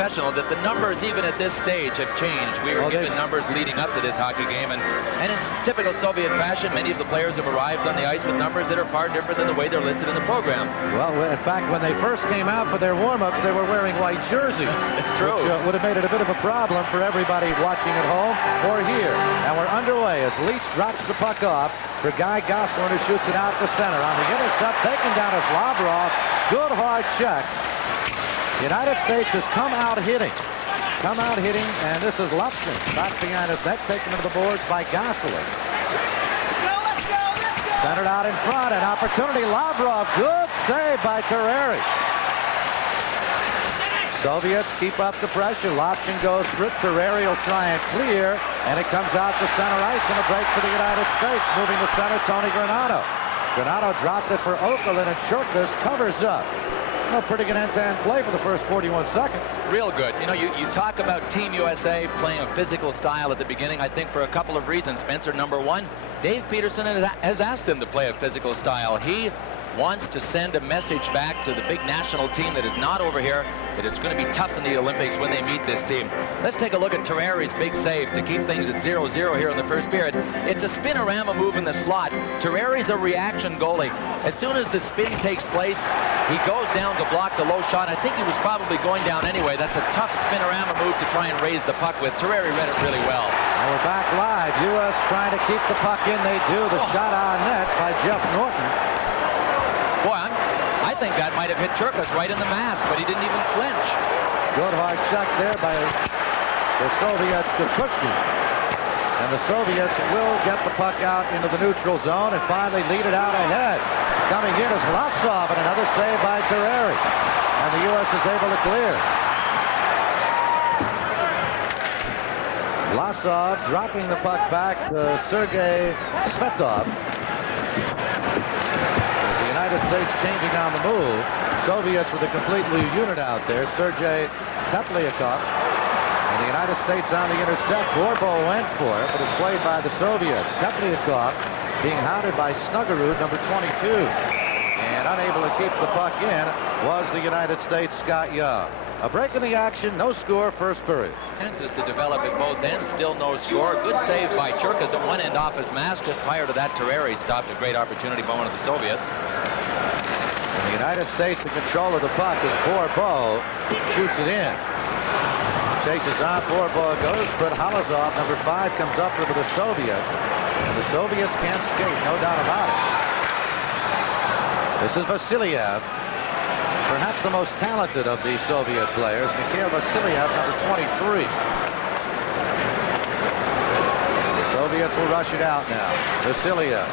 professional that the numbers even at this stage have changed. We were given numbers leading up to this hockey game, and in typical Soviet fashion, many of the players have arrived on the ice with numbers that are far different than the way they're listed in the program. Well, in fact, when they first came out for their warm-ups, they were wearing white jerseys. It's true. Which would have made it a bit of a problem for everybody watching at home or here. And we're underway as Litch drops the puck off for Guy Gosselin, who shoots it out to center. On the intercept, taken down as Lavrov. Good hard check. The United States has come out hitting, and this is Lupton back behind his net, taken to the boards by Gosselin. Centered out in front, an opportunity. Lavrov, good save by Terreri. Soviets keep up the pressure. Lopchin goes for it. Terreri will try and clear, and it comes out to center ice, and a break for the United States. Moving to center, Tony Granado. Granado dropped it for Okерлund, and Shortness covers up. A pretty good end-to-end play for the first 41 seconds. Real good. You know, you talk about Team USA playing a physical style at the beginning, I think for a couple of reasons, Spencer. Number one, Dave Peterson has asked him to play a physical style. He wants to send a message back to the big national team that is not over here, that it's going to be tough in the Olympics when they meet this team. Let's take a look at Terreri's big save to keep things at 0-0 here in the first period. It's a spinorama move in the slot. Terreri's a reaction goalie. As soon as the spin takes place, he goes down to block the low shot. I think he was probably going down anyway. That's a tough spinorama move to try and raise the puck with. Terreri read it really well. And we're back live. U.S. trying to keep the puck in. They do. The shot on net by Jeff Norton. Boy, I think that might have hit Cherkas right in the mask, but he didn't even flinch. Good hard check there by the Soviets to Kushkin. And the Soviets will get the puck out into the neutral zone and finally lead it out ahead. Coming in is Vlasov, and another save by Terreri. And the U.S. is able to clear. Vlasov dropping the puck back to Sergei Svetov. United States changing on the move. Soviets with a complete new unit out there. Sergei Teplякov. And the United States on the intercept. Borbo went for it, but it's played by the Soviets. Teplякov being hounded by Snuggerud, number 22. And unable to keep the puck in was the United States' Scott Young. A break in the action, no score, first period. Chances to develop at both ends, still no score. Good save by Cherkas at one end off his mask. Just prior to that, Terreri stopped a great opportunity by one of the Soviets. And the United States in control of the puck as Borbo shoots it in. Chases on, Borbo goes, but Halazov, number 5, comes up with the Soviet. And the Soviets can't skate, no doubt about it. This is Vasiliev. Perhaps the most talented of the Soviet players, Mikhail Vasiliev, number 23. The Soviets will rush it out now. Vasiliev.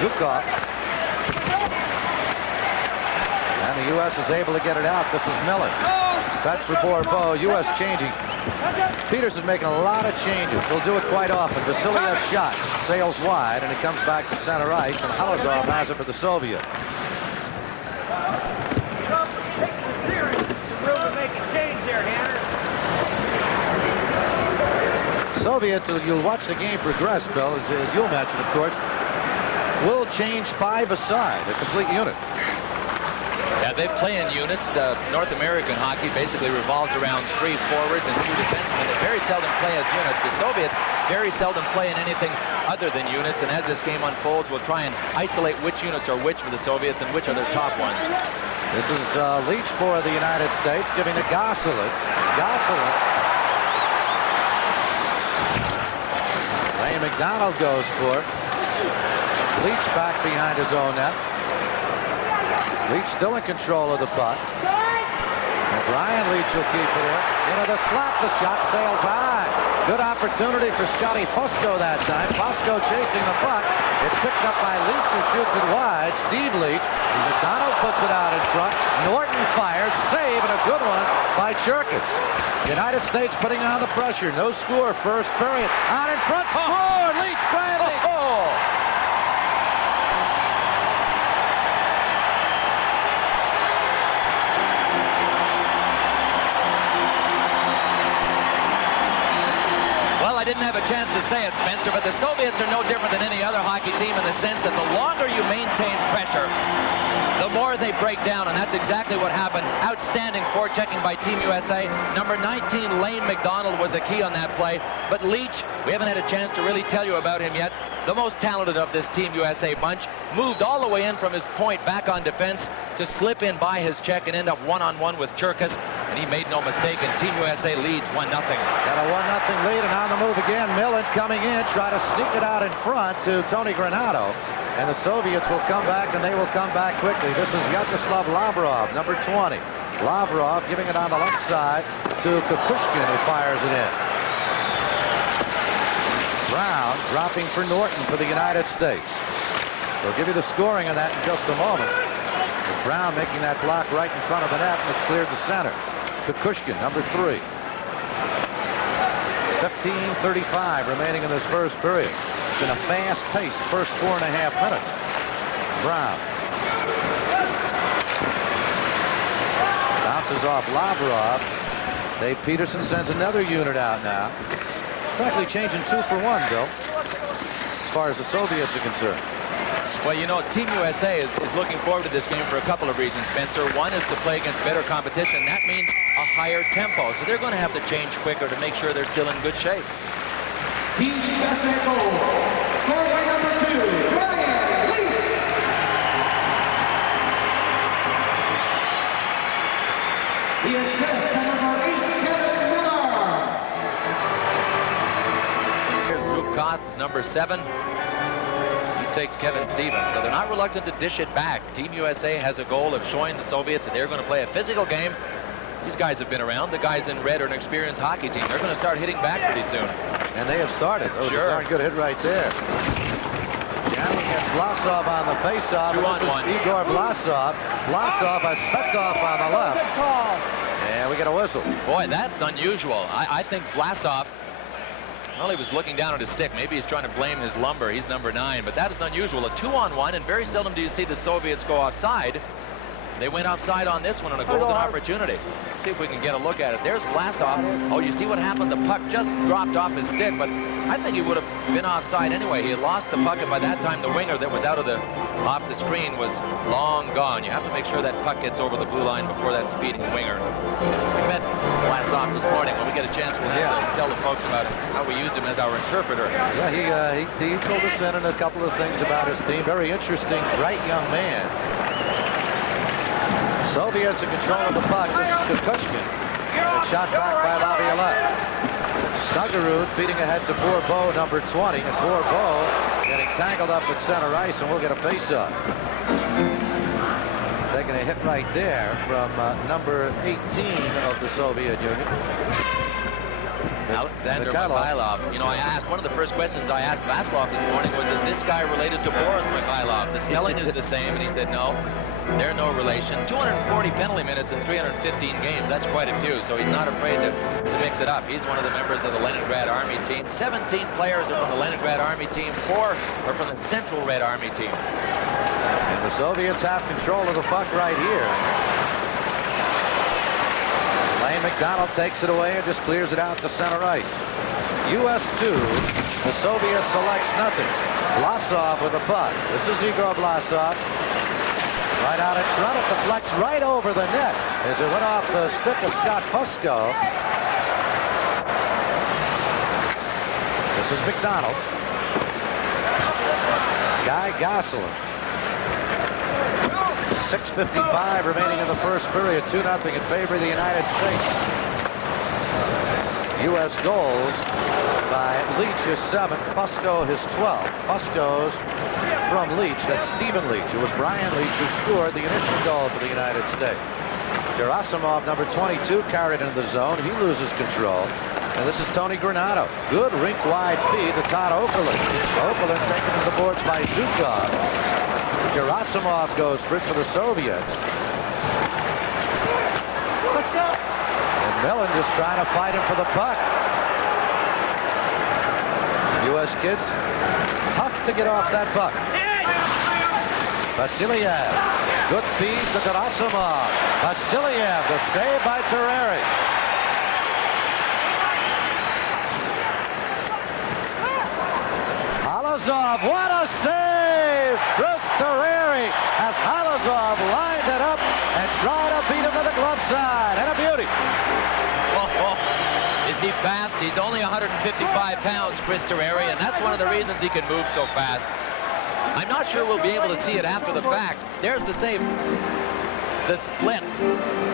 Zukov. And the U.S. is able to get it out. This is Millin. Cut for Borbo. U.S. changing. Peterson's making a lot of changes. He'll do it quite often. Vasilyev's shot sails wide, and it comes back to center ice, and Halazov has it for the Soviet. Soviets, you'll watch the game progress, Bill, as you'll mention, of course, will change 5 aside, a complete unit. Yeah, they play in units. The North American hockey basically revolves around 3 forwards and 2 defensemen. They very seldom play as units. The Soviets very seldom play in anything other than units, and as this game unfolds, we'll try and isolate which units are which for the Soviets and which are their top ones. This is Litch for the United States, giving to Gosselin. Gosselin. Ray McDonald goes for it. Litch back behind his own net. Litch still in control of the puck. And Brian Litch will keep it in. Into the slot, the shot sails high. Good opportunity for Scotty Fusco that time. Fusco chasing the puck. It's picked up by Litch, who shoots it wide. Steve Litch. McDonald puts it out in front. Norton fires. Save, and a good one by Cherkas. United States putting on the pressure. No score, first period. Out in front, score! Litch finally! I didn't have a chance to say it, Spencer, but the Soviets are no different than any other hockey team in the sense that the longer you maintain pressure, or they break down, and that's exactly what happened. Outstanding forechecking by Team USA. Number 19, Lane McDonald, was the key on that play. But Litch, we haven't had a chance to really tell you about him yet. The most talented of this Team USA bunch, moved all the way in from his point back on defense to slip in by his check and end up one-on-one with Cherkis, and he made no mistake, and Team USA leads 1-0. Got a 1-0 lead, and on the move again, Millin coming in, try to sneak it out in front to Tony Granado. And the Soviets will come back, and they will come back quickly. This is Vyacheslav Lavrov, number 20. Lavrov giving it on the left side to Kukushkin, who fires it in. Brown dropping for Norton for the United States. We'll give you the scoring on that in just a moment. With Brown making that block right in front of the net, and it's cleared to center. Kukushkin, number 3. 15:35 remaining in this first period. It's been a fast-paced first 4.5 minutes. Brown bounces off Lavrov. Dave Peterson sends another unit out now. Practically changing 2 for 1, Bill, as far as the Soviets are concerned. Well, you know, Team USA is looking forward to this game for a couple of reasons, Spencer. One is to play against better competition. That means a higher tempo, so they're going to have to change quicker to make sure they're still in good shape. Team USA goal, scored by number 2, Brian Litch. The assist by number 8, Kevin Miller. Here's Zukov, number 7. Takes Kevin Stevens, so they're not reluctant to dish it back. Team USA has a goal of showing the Soviets that they're going to play a physical game. These guys have been around. The guys in red are an experienced hockey team. They're going to start hitting back pretty soon. And they have started. Oh, sure. A darn good hit right there. Johnny gets Vlasov on the face-off. 2-on-1. Igor Vlasov. Vlasov has stepped off on the left. And we get a whistle. Boy, that's unusual. I think Vlasov, well, he was looking down at his stick. Maybe he's trying to blame his lumber. He's number 9, but that is unusual. A 2-on-1, and very seldom do you see the Soviets go outside. They went outside on this one on a golden opportunity. See if we can get a look at it. There's Vlasov. Oh, you see what happened? The puck just dropped off his stick, but I think he would have been offside anyway. He had lost the puck, and by that time the winger that was off the screen was long gone. You have to make sure that puck gets over the blue line before that speeding winger. We met Vlasov this morning. When we get a chance, we'll have to tell the folks about how we used him as our interpreter. Yeah, he told us in a couple of things about his team. Very interesting, bright young man. Soviets in control of the puck. This is Kukushkin. It's shot back by Laviolette. Snuggerud feeding ahead to Bourbeau, number 20. And Bourbeau getting tangled up at center ice, and we'll get a face-off. Taking a hit right there from number 18 of the Soviet Union. Alexander Mikhailov. You know, one of the first questions I asked Vaslov this morning was, is this guy related to Boris Mikhailov? The spelling is the same, and he said no. They're no relation. 240 penalty minutes in 315 games. That's quite a few, so he's not afraid to mix it up. He's one of the members of the Leningrad Army team. 17 players are from the Leningrad Army team. 4 are from the Central Red Army team. And the Soviets have control of the puck right here. Lane McDonald takes it away and just clears it out to center ice. US 2, the Soviets selects nothing. Vlasov with the puck. This is Igor Vlasov. Right out in front, it deflects right over the net as it went off the stick of Scott Fusco. This is McDonald. Guy Gosselin. 6:55 remaining in the first period. 2-0 in favor of the United States. U.S. goals by Litch is 7. Fusco his 12. Fusco's from Litch. That's Stephen Litch. It was Brian Litch who scored the initial goal for the United States. Gerasimov, number 22, carried into the zone. He loses control. And this is Tony Granado. Good rink-wide feed to Todd Okерлund. Okерлund taken to the boards by Jukov. Gerasimov goes free for the Soviets. And Millin just trying to fight him for the puck. U.S. kids, tough to get off that puck. Vassiliev, good feed to Gerasimov. Vassiliev, the save by Tereri. Halizov, what a save! Bruce Tereri has Halizov lined he fast? He's only 155 pounds, Chris Terreri, and that's one of the reasons he can move so fast. I'm not sure we'll be able to see it after the fact. There's the save. The splits.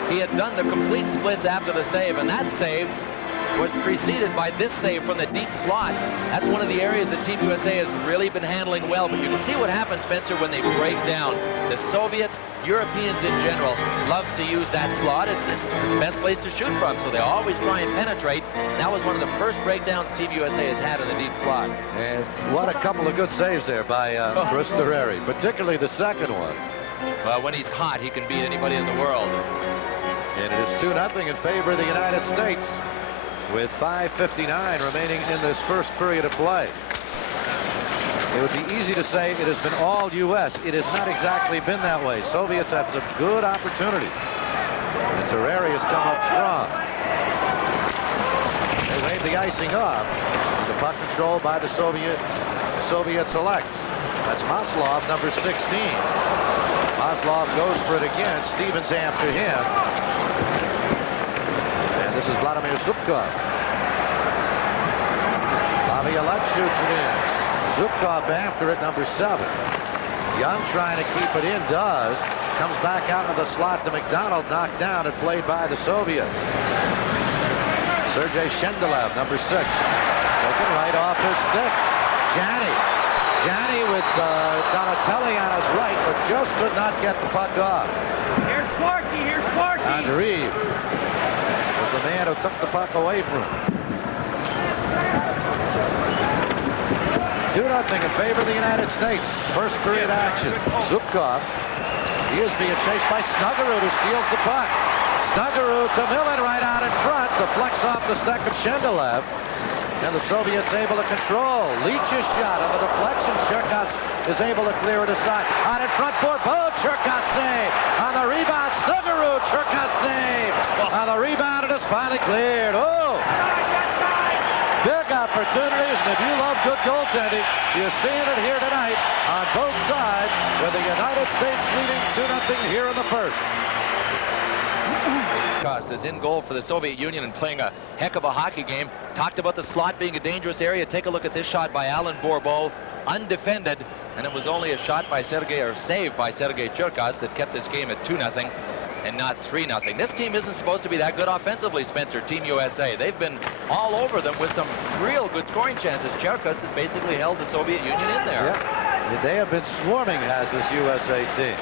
He had done the complete splits after the save, and that save was preceded by this save from the deep slot. That's one of the areas that Team USA has really been handling well, but you can see what happens, Spencer, when they break down. The Soviets, Europeans in general, love to use that slot. It's the best place to shoot from, so they always try and penetrate. That was one of the first breakdowns Team USA has had in the deep slot. And what a couple of good saves there by Chris Terreri, particularly the second one. Well, when he's hot, he can beat anybody in the world. And it is 2-0 in favor of the United States, with 5:59 remaining in this first period of play. It would be easy to say it has been all U.S. It has not exactly been that way. Soviets have some good opportunity. And Terreri has come up strong. They wave the icing off. The puck controlled by the Soviet selects. That's Maslov, number 16. Maslov goes for it again. Stevens after him. And this is Vladimir Zubkov. Lech shoots it in. Zubkov after it, number 7. Young trying to keep it in, does. Comes back out of the slot to McDonald, knocked down and played by the Soviets. Sergei Shendelev, number 6. Taken right off his stick. Johnny with Donatelli on his right, but just could not get the puck off. Here's Sparky. Andreев was the man who took the puck away from him. 2-0 in favor of the United States. First period action. Zubkov. He is being chased by Snuggerud, who steals the puck. Snuggerud to Millin right out in front. Deflects off the stick of Shendelev. And the Soviets able to control. Lich's shot on the deflection. Cherkas is able to clear it aside. Out in front for Bo. Cherkas save. On the rebound, Snuggerud. Cherkas save. On the rebound, it is finally cleared. Oh! Big opportunities, and if you love good goaltending, you're seeing it here tonight on both sides, with the United States leading 2-0 here in the first. Is in goal for the Soviet Union and playing a heck of a hockey game. Talked about the slot being a dangerous area. Take a look at this shot by Alan Bourbeau, undefended, and it was only a shot by save by Sergei Cherkas that kept this game at 2-0 and not 3-0. This team isn't supposed to be that good offensively, Spencer, Team USA. They've been all over them with some real good scoring chances. Cherkas has basically held the Soviet Union in there. Yep. They have been swarming as this USA team.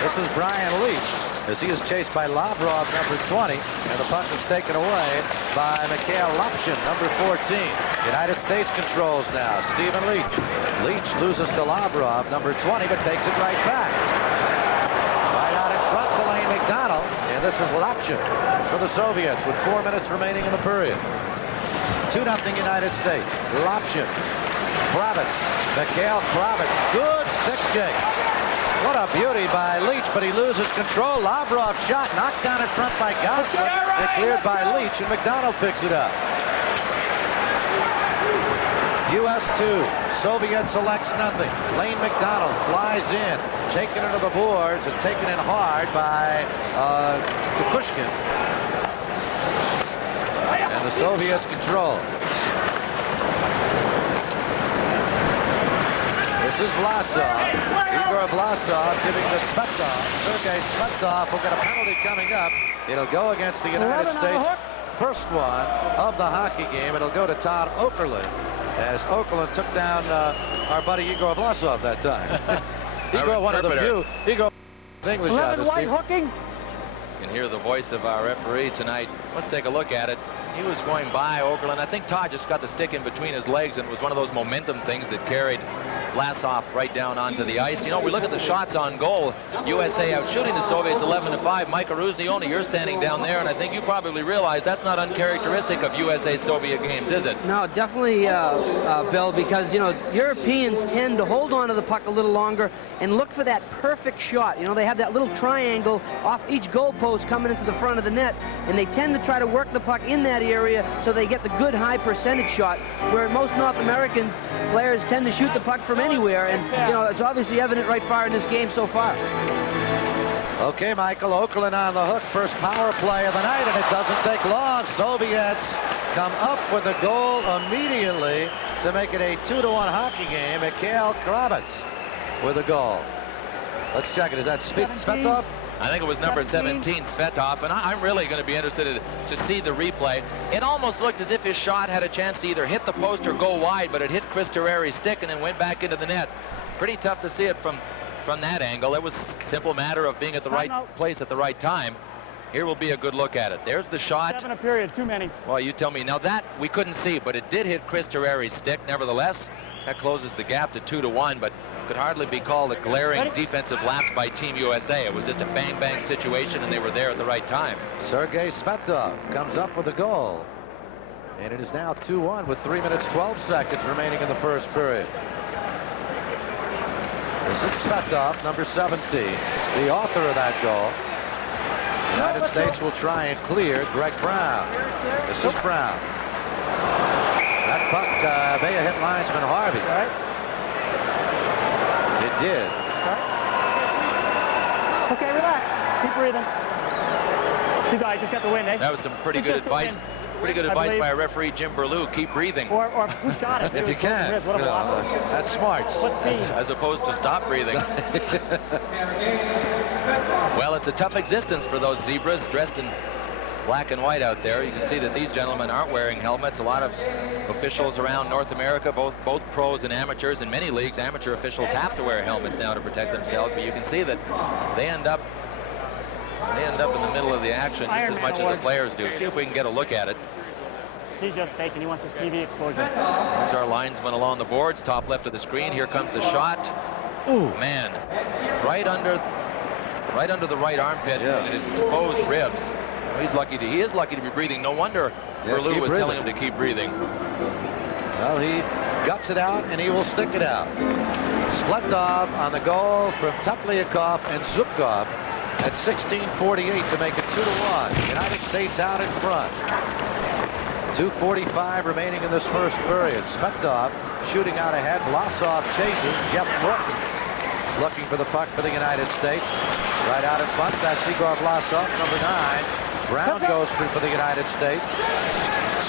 This is Brian Leitch, as he is chased by Lavrov, number 20, and the puck is taken away by Mikhail Lapshin, number 14. United States controls now. Stephen Leitch. Leitch loses to Lavrov, number 20, but takes it right back. Right out in front to Lane McDonald, and this is Lapshin for the Soviets with 4 minutes remaining in the period. 2-0 United States. Lapshin. Kravets. Mikhail Kravets. Good stick shake. What a beauty by Leitch, but he loses control. Lavrov's shot knocked down in front by Gaussman and cleared by Leitch, and McDonald picks it up. US 2, Soviet selects nothing. Lane McDonald flies in, taken into the boards and taken in hard by Kukushkin. And the Soviets control. This is Vlasov. Igor Vlasov giving to Tsvetov. Sergei Tsvetov will get a penalty coming up. It'll go against the United States. First one of the hockey game. It'll go to Todd Okkerlund, as Okkerlund took down our buddy Igor Vlasov that time. Igor, one of the few. Igor English out this team. Hooking. You can hear the voice of our referee tonight. Let's take a look at it. He was going by Okkerlund. I think Todd just got the stick in between his legs, and it was one of those momentum things that carried Vlasov right down onto the ice. You know, we look at the shots on goal. USA out shooting the Soviets 11-5. Mike Eruzione, you're standing down there, and I think you probably realize that's not uncharacteristic of USA-Soviet games, is it? No, definitely, Bill, because, you know, Europeans tend to hold on to the puck a little longer and look for that perfect shot. You know, they have that little triangle off each goalpost coming into the front of the net, and they tend to try to work the puck in that area so they get the good high percentage shot, where most North American players tend to shoot the puck from anywhere, and, you know, it's obviously evident right far in this game so far. Okay, Michael, Okkerlund on the hook. First power play of the night, and it doesn't take long. Soviets come up with a goal immediately to make it a 2-1 hockey game. Mikhail Kravets with a goal. Let's check it. Is that Cvetov? I think it was number 17, Cvetov, and I'm really going to be interested to see the replay. It almost looked as if his shot had a chance to either hit the post or go wide, but it hit Chris Terreri's stick and then went back into the net. Pretty tough to see it from that angle. It was a simple matter of being at the right place at the right time. Here will be a good look at it. There's the shot. 7 a period, too many. Well, you tell me. Now that we couldn't see, but it did hit Chris Terreri's stick. Nevertheless, that closes the gap to 2-1, but could hardly be called a glaring defensive lapse by Team USA. It was just a bang-bang situation, and they were there at the right time. Sergei Cvetov comes up with a goal. And it is now 2-1 with 3 minutes, 12 seconds remaining in the first period. This is Cvetov, number 17, the author of that goal. The United States will try and clear Greg Brown. This is Brown. That puck may have hit linesman Harvey. It did. Okay, relax. Keep breathing. You guys just got the win, eh? That was some pretty good advice. Pretty good advice by referee Jim Berlew. Keep breathing. Or who shot it? If you can. That's smart. As opposed to stop breathing. Well, it's a tough existence for those zebras dressed in black and white out there. You can see that these gentlemen aren't wearing helmets. A lot of officials around North America, both pros and amateurs. In many leagues, amateur officials have to wear helmets now to protect themselves. But you can see that they end up in the middle of the action just as much as the players do. See if we can get a look at it. He's just faking. He wants his TV exposure. There's our linesman along the boards, top left of the screen. Here comes the shot. Ooh, man. Right under the right armpit and his exposed ribs. He is lucky to be breathing. No wonder Berlew was telling him to keep breathing. Well, he guts it out, and he will stick it out. Cvetov on the goal from Teplakov and Zubkov at 16:48 to make it 2-1. United States out in front. 2:45 remaining in this first period. Cvetov shooting out ahead. Vlasov chases. Jeff Morton looking for the puck for the United States. Right out in front. That's Igor Vlasov, number 9. Brown goes for the United States.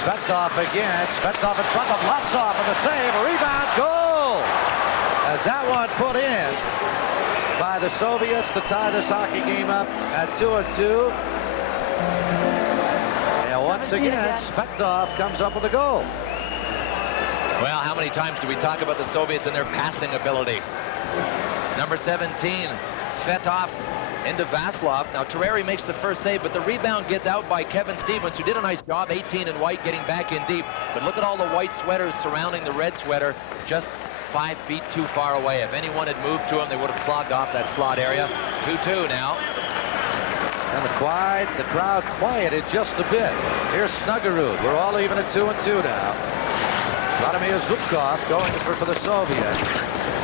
Cvetov again. Cvetov in front of Vlasov and the save. A rebound. Goal! As that one put in by the Soviets to tie this hockey game up at 2-2. And once again, Cvetov comes up with a goal. Well, how many times do we talk about the Soviets and their passing ability? Number 17, Cvetov into Vaslov. Now, Terreri makes the first save, but the rebound gets out by Kevin Stevens, who did a nice job, 18 in white, getting back in deep. But look at all the white sweaters surrounding the red sweater, just 5 feet too far away. If anyone had moved to him, they would have clogged off that slot area. 2-2 now. And the crowd quieted just a bit. Here's Snuggerud. We're all even at 2-2 now. Vladimir Zubkov going for the Soviets.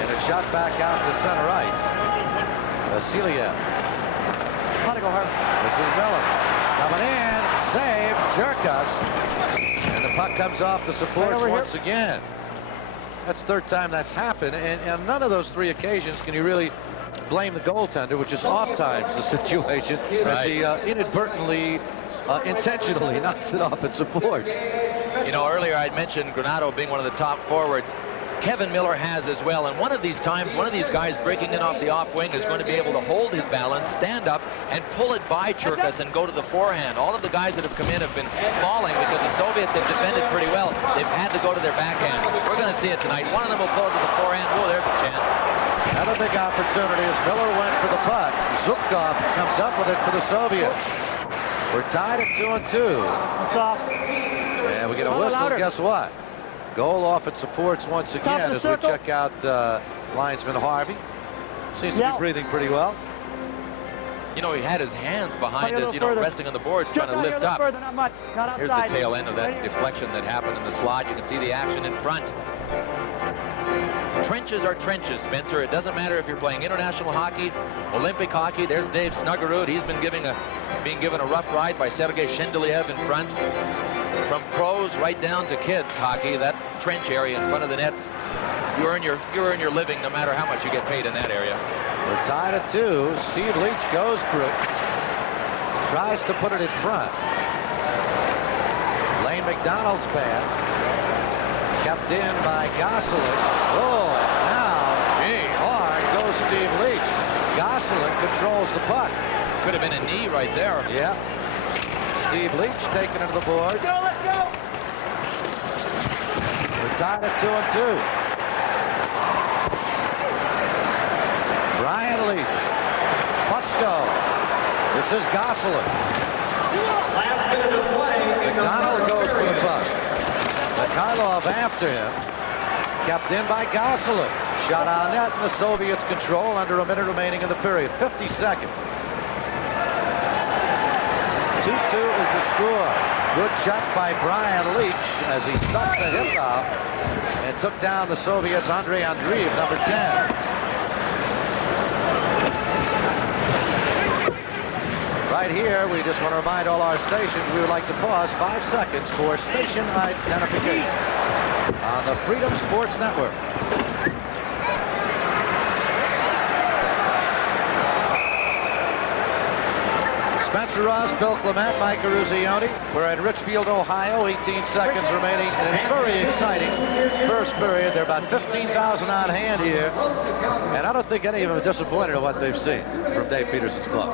And a shot back out to center ice. Vasilia. This is Miller. Coming in. Save. Jerkus. And the puck comes off the supports once again. That's the third time that's happened. And none of those 3 occasions can you really blame the goaltender, which is oft-times the situation, as he inadvertently, intentionally knocks it off at supports. You know, earlier I'd mentioned Granado being one of the top forwards. Kevin Miller has as well, and one of these times, one of these guys breaking in off the off wing is going to be able to hold his balance, stand up, and pull it by Cherkas and go to the forehand. All of the guys that have come in have been falling because the Soviets have defended pretty well. They've had to go to their backhand. We're going to see it tonight. One of them will pull it to the forehand. Oh, there's a chance. Another big opportunity as Miller went for the puck. Zubkov comes up with it for the Soviets. We're tied at 2-2. And we get a whistle. Guess what? Goal off at supports once again as we check out linesman Harvey. Seems to be breathing pretty well. You know, he had his hands behind us, resting on the boards, trying to lift up. Here's the tail end of that deflection that happened in the slot. You can see the action in front. Trenches are trenches, Spencer. It doesn't matter if you're playing international hockey, Olympic hockey. There's Dave Snuggerud. He's been being given a rough ride by Sergei Shendeliev in front. From pros right down to kids hockey, that trench area in front of the nets, you earn your living no matter how much you get paid in that area. We're tied at 2. Steve Leach goes for it. Tries to put it in front. Lane McDonald's pass. Kept in by Gosselin. Oh, and now hard goes Steve Leach. Gosselin controls the puck. Could have been a knee right there. Yeah. Steve Leach taking it to the board. Let's go, let's go! We're tied at 2-2. Brian Leach. Fusco. This is Gosselin. Last minute of play. McDonald goes for the puck. Mikhailov after him. Kept in by Gosselin. Shot on net, and the Soviets control under a minute remaining in the period. 50 seconds. 2-2 is the score. Good check by Brian Leach as he stuck the hip out and took down the Soviets' Andreev, number 10. Right here, we just want to remind all our stations we would like to pause 5 seconds for station identification on the Freedom Sports Network. Spencer Ross, Bill Clement, Mike Aruzioni. We're in Richfield, Ohio. 18 seconds remaining in a very exciting first period. There are about 15,000 on hand here. And I don't think any of them are disappointed in what they've seen from Dave Peterson's club.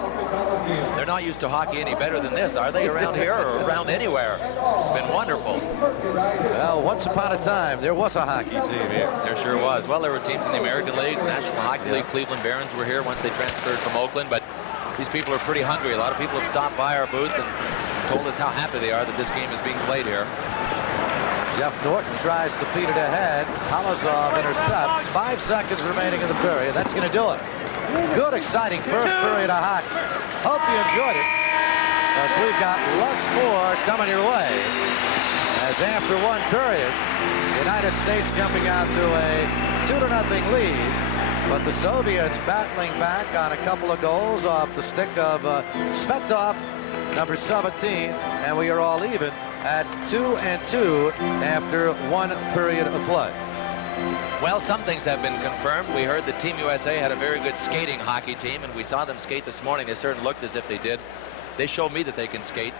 They're not used to hockey any better than this, are they, around here or around anywhere? It's been wonderful. Well, once upon a time, there was a hockey team here. There sure was. Well, there were teams in the American League, the National Hockey League. Cleveland Barons were here once they transferred from Oakland, but these people are pretty hungry. A lot of people have stopped by our booth and told us how happy they are that this game is being played here. Jeff Norton tries to feed it ahead. Halizov intercepts. 5 seconds remaining in the period. That's going to do it. Good, exciting first period of hockey. Hope you enjoyed it, because we've got lots more coming your way. As after one period, the United States jumping out to a 2-0 lead, but the Soviets battling back on a couple of goals off the stick of Tsvetov, number 17, and we are all even at 2-2 after one period of play. Well, some things have been confirmed. We heard that Team USA had a very good skating hockey team, and we saw them skate this morning. They certainly looked as if they did. They showed me that they can skate,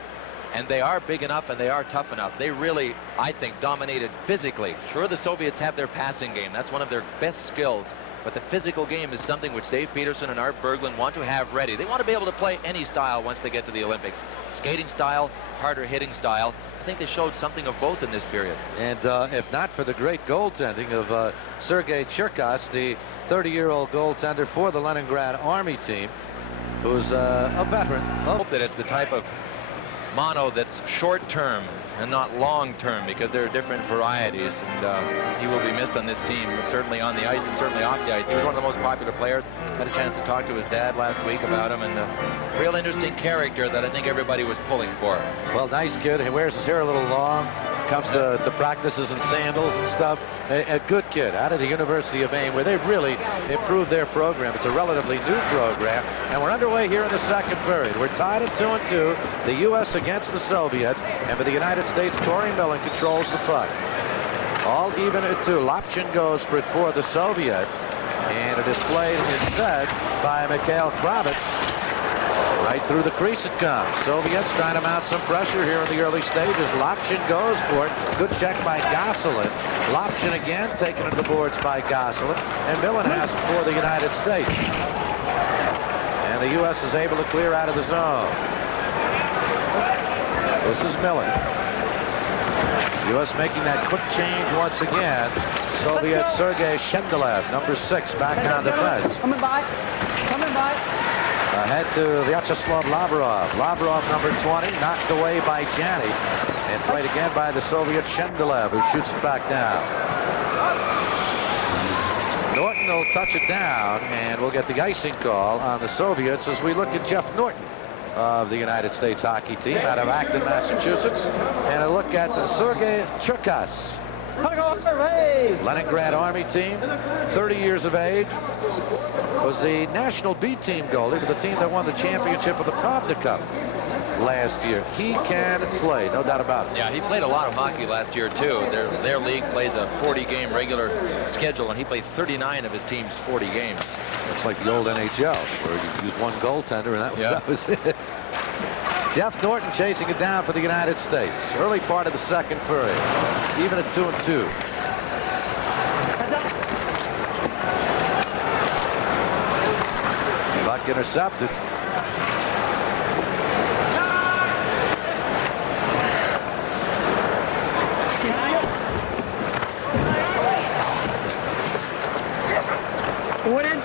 and they are big enough and they are tough enough. They really, I think, dominated physically. Sure, the Soviets have their passing game. That's one of their best skills. But the physical game is something which Dave Peterson and Art Berglund want to have ready. They want to be able to play any style once they get to the Olympics. Skating style, harder hitting style. I think they showed something of both in this period. And if not for the great goaltending of Sergei Cherkas, the 30-year-old goaltender for the Leningrad Army team, who's a veteran. I hope that it's the type of mono that's short-term and not long-term, because there are different varieties, and he will be missed on this team, certainly on the ice and certainly off the ice. He was one of the most popular players. Had a chance to talk to his dad last week about him, and a real interesting character that I think everybody was pulling for. Well, nice kid. He wears his hair a little long, comes to practices in sandals and stuff. A good kid out of the University of Maine, where they've really improved their program. It's a relatively new program, and we're underway here in the second period. We're tied at 2-2, the U.S. against the Soviets, and for the United States, Corey Millin controls the puck. All even at 2. Lopchin goes for it for the Soviets, and it is played instead by Mikhail Kravets. Right through the crease it comes. Soviets trying to mount some pressure here in the early stages. Lopchin goes for it. Good check by Gosselin. Lopchin again taken to the boards by Gosselin. And Millin has it for the United States. And the U.S. is able to clear out of the zone. This is Millin. U.S. making that quick change once again. Soviet Sergei Shendelev, number 6, back on defense. Coming by. Coming by. Ahead to Vyacheslav Lavrov. Lavrov, number 20, knocked away by Johnny. And played again by the Soviet Shendelev, who shoots it back down. Norton will touch it down, and we'll get the icing call on the Soviets as we look at Jeff Norton of the United States hockey team out of Acton, Massachusetts. And a look at Sergei Cherkas. Leningrad Army team, 30 years of age, was the national B team goalie for the team that won the championship of the Pravda Cup last year. He can play, no doubt about it. Yeah, he played a lot of hockey last year, too. Their league plays a 40-game regular schedule, and he played 39 of his team's 40 games. It's like the old NHL, where you use one goaltender, and that was it. Jeff Norton chasing it down for the United States. Early part of the second period. Even at 2-2. Puck intercepted.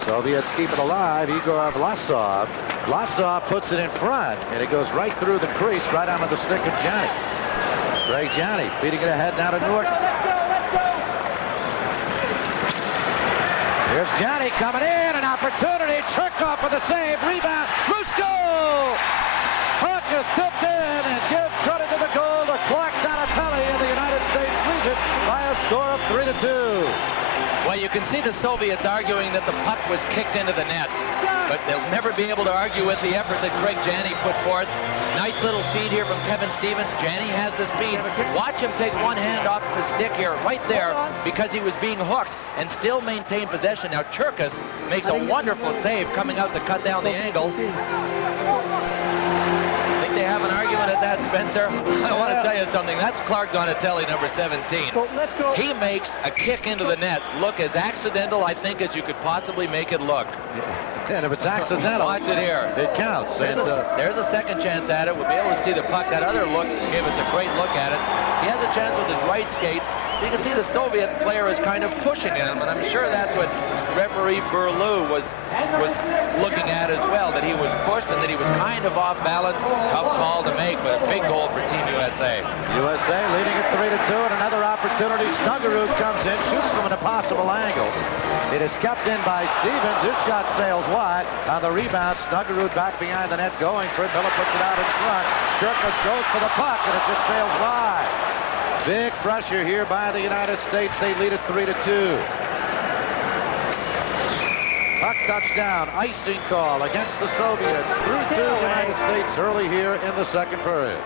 Soviets keep it alive. Igor Vlasov. Vlasov puts it in front, and it goes right through the crease, right onto the stick of Johnny. Ray Johnny feeding it ahead now to Norton. Here's Johnny coming in, an opportunity. Cherkov with a save, rebound. Fusco! Puck is tipped in, and give credit to the goal to Clark Donatelli in the United States Legion by a score of 3-2. Well, you can see the Soviets arguing that the puck was kicked into the net, but they'll never be able to argue with the effort that Craig Janney put forth. Nice little feed here from Kevin Stevens. Janney has the speed. Watch him take one hand off of his stick here, right there, because he was being hooked and still maintain possession. Now, Cherkis makes a wonderful save coming out to cut down the angle. They have an argument at that, Spencer. I want to tell you something. That's Clark Donnatelli, number 17. He makes a kick into the net look as accidental, I think, as you could possibly make it look. And if it's accidental, watch it here. It counts. There's a second chance at it. We'll be able to see the puck. That other look gave us a great look at it. He has a chance with his right skate. You can see the Soviet player is kind of pushing him, and I'm sure that's what referee Berlew was looking at as well, that he was pushed and that he was kind of off balance. Tough call to make, but a big goal for Team USA. USA leading at 3-2, and another opportunity. Snuggerud comes in, shoots from an impossible angle. It is kept in by Stevens. His shot sails wide. On the rebound, Snuggerud back behind the net going for it. Miller puts it out in front. Cherkis goes for the puck, and it just sails wide. Big pressure here by the United States. They lead at 3-2. Puck touchdown, icing call against the Soviets. 3-2 United States early here in the second period.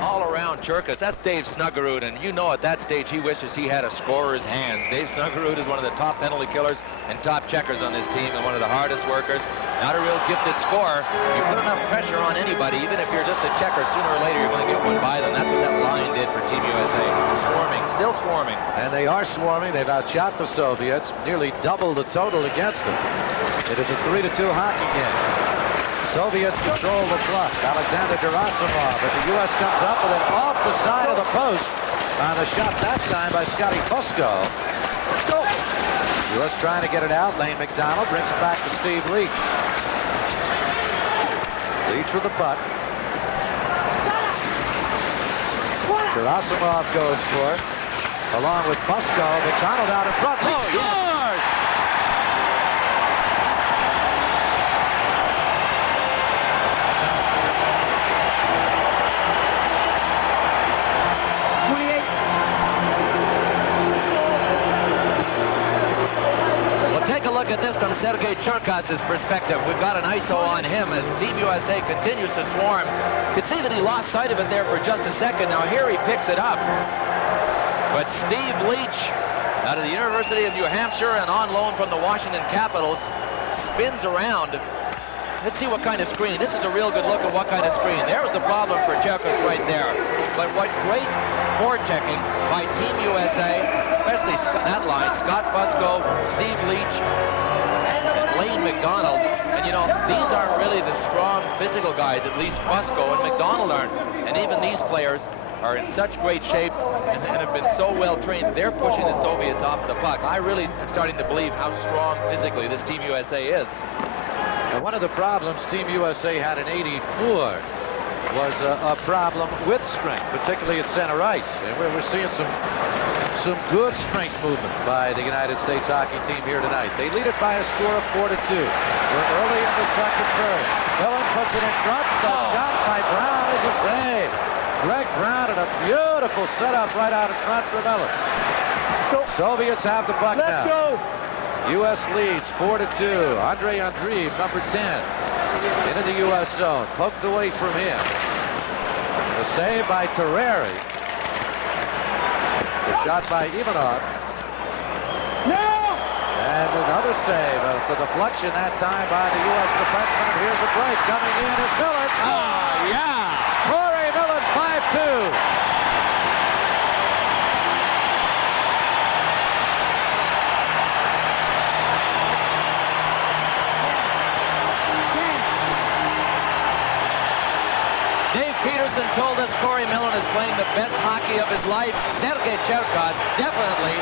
All around Cherkis, that's Dave Snuggerud, and you know at that stage he wishes he had a scorer's hands. Dave Snuggerud is one of the top penalty killers and top checkers on this team, and one of the hardest workers. Not a real gifted scorer. You put enough pressure on anybody, even if you're just a checker, sooner or later you're going to get one by them. That's what that line did for Team USA. Swarming, still swarming. And they are swarming. They've outshot the Soviets, nearly double the total against them. It is a 3-2 hockey game. Soviets control the puck. Alexander Gerasimov, but the U.S. comes up with it off the side of the post on the shot that time by Scotty Fusco. U.S. trying to get it out. Lane McDonald brings it back to Steve Leach. Leach with the puck. Gerasimov goes for it, along with Fusco. McDonald out in front. Leach scores! Look at this from Sergei Cherkas's perspective. We've got an ISO on him as Team USA continues to swarm. You can see that he lost sight of it there for just a second. Now here he picks it up. But Steve Leach, out of the University of New Hampshire and on loan from the Washington Capitals, spins around. Let's see what kind of screen. This is a real good look at what kind of screen. There was the problem for Cherkis right there. But what great forechecking by Team USA, especially that line, Scott Fusco, Steve Leach, and Lane McDonald. And, you know, these aren't really the strong physical guys, at least Fusco and McDonald aren't. And even these players are in such great shape and have been so well trained. They're pushing the Soviets off the puck. I really am starting to believe how strong physically this Team USA is. And one of the problems Team USA had in '84 was a problem with strength, particularly at center ice. And we're seeing some good strength movement by the United States hockey team here tonight. They lead it by a score of 4-2. We're early in the second period. Millin puts it in front. The shot by Brown is a save. Greg Brown and a beautiful setup right out in front for Miller. Soviets have the puck now. Let's go. U.S. leads 4-2. Andreev, number 10, into the U.S. zone. Poked away from him. The save by Terreri. The shot by Ivanov. No! And another save. The deflection that time by the U.S. defenseman. Here's a break. Coming in is Miller. Oh, yeah. Corey Miller, 5-2. Dave Peterson told us Corey Miller is playing the best hockey of his life. Sergei Cherkov definitely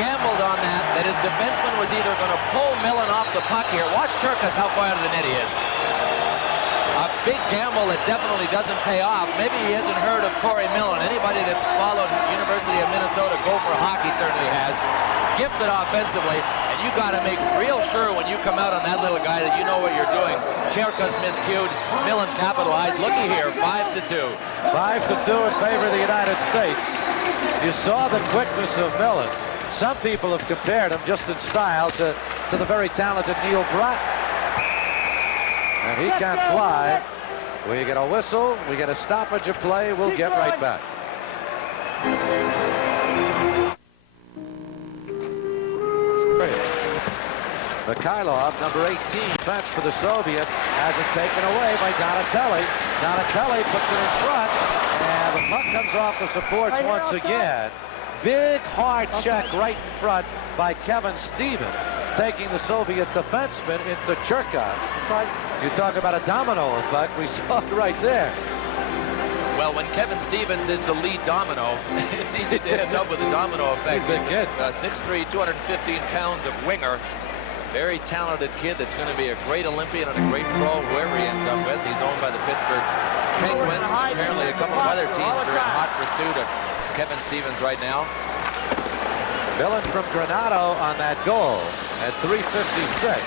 gambled on that his defenseman was either going to pull Millon off the puck here. Watch Cherkov how far out of the net he is. A big gamble that definitely doesn't pay off. Maybe he hasn't heard of Corey Millon. Anybody that's followed University of Minnesota Gopher hockey certainly has. Gifted offensively, and you got to make real sure when you come out on that little guy that you know what you're doing. Cherkov's miscued, Millon capitalized. Looky here, 5-2. 5-2 in favor of the United States. You saw the quickness of Millon. Some people have compared him just in style to the very talented Neil Broughton. And he can fly. We get a whistle, we get a stoppage of play, we'll get right back. Mikhailov, number 18, fence for the Soviet, has it taken away by Donatelli. Donatelli puts it in front, and the puck comes off the supports once again. Big, hard check right in front by Kevin Stevens, taking the Soviet defenseman into Cherkov. You talk about a domino effect, we saw it right there. Well, when Kevin Stevens is the lead domino, it's easy to end up with a domino effect. Big kid. 6'3", 215 pounds of winger. Very talented kid that's going to be a great Olympian and a great pro, whoever he ends up with. He's owned by the Pittsburgh Penguins. Apparently a couple of other teams are in hot pursuit of Kevin Stevens right now. Millon from Granato on that goal at 3:56.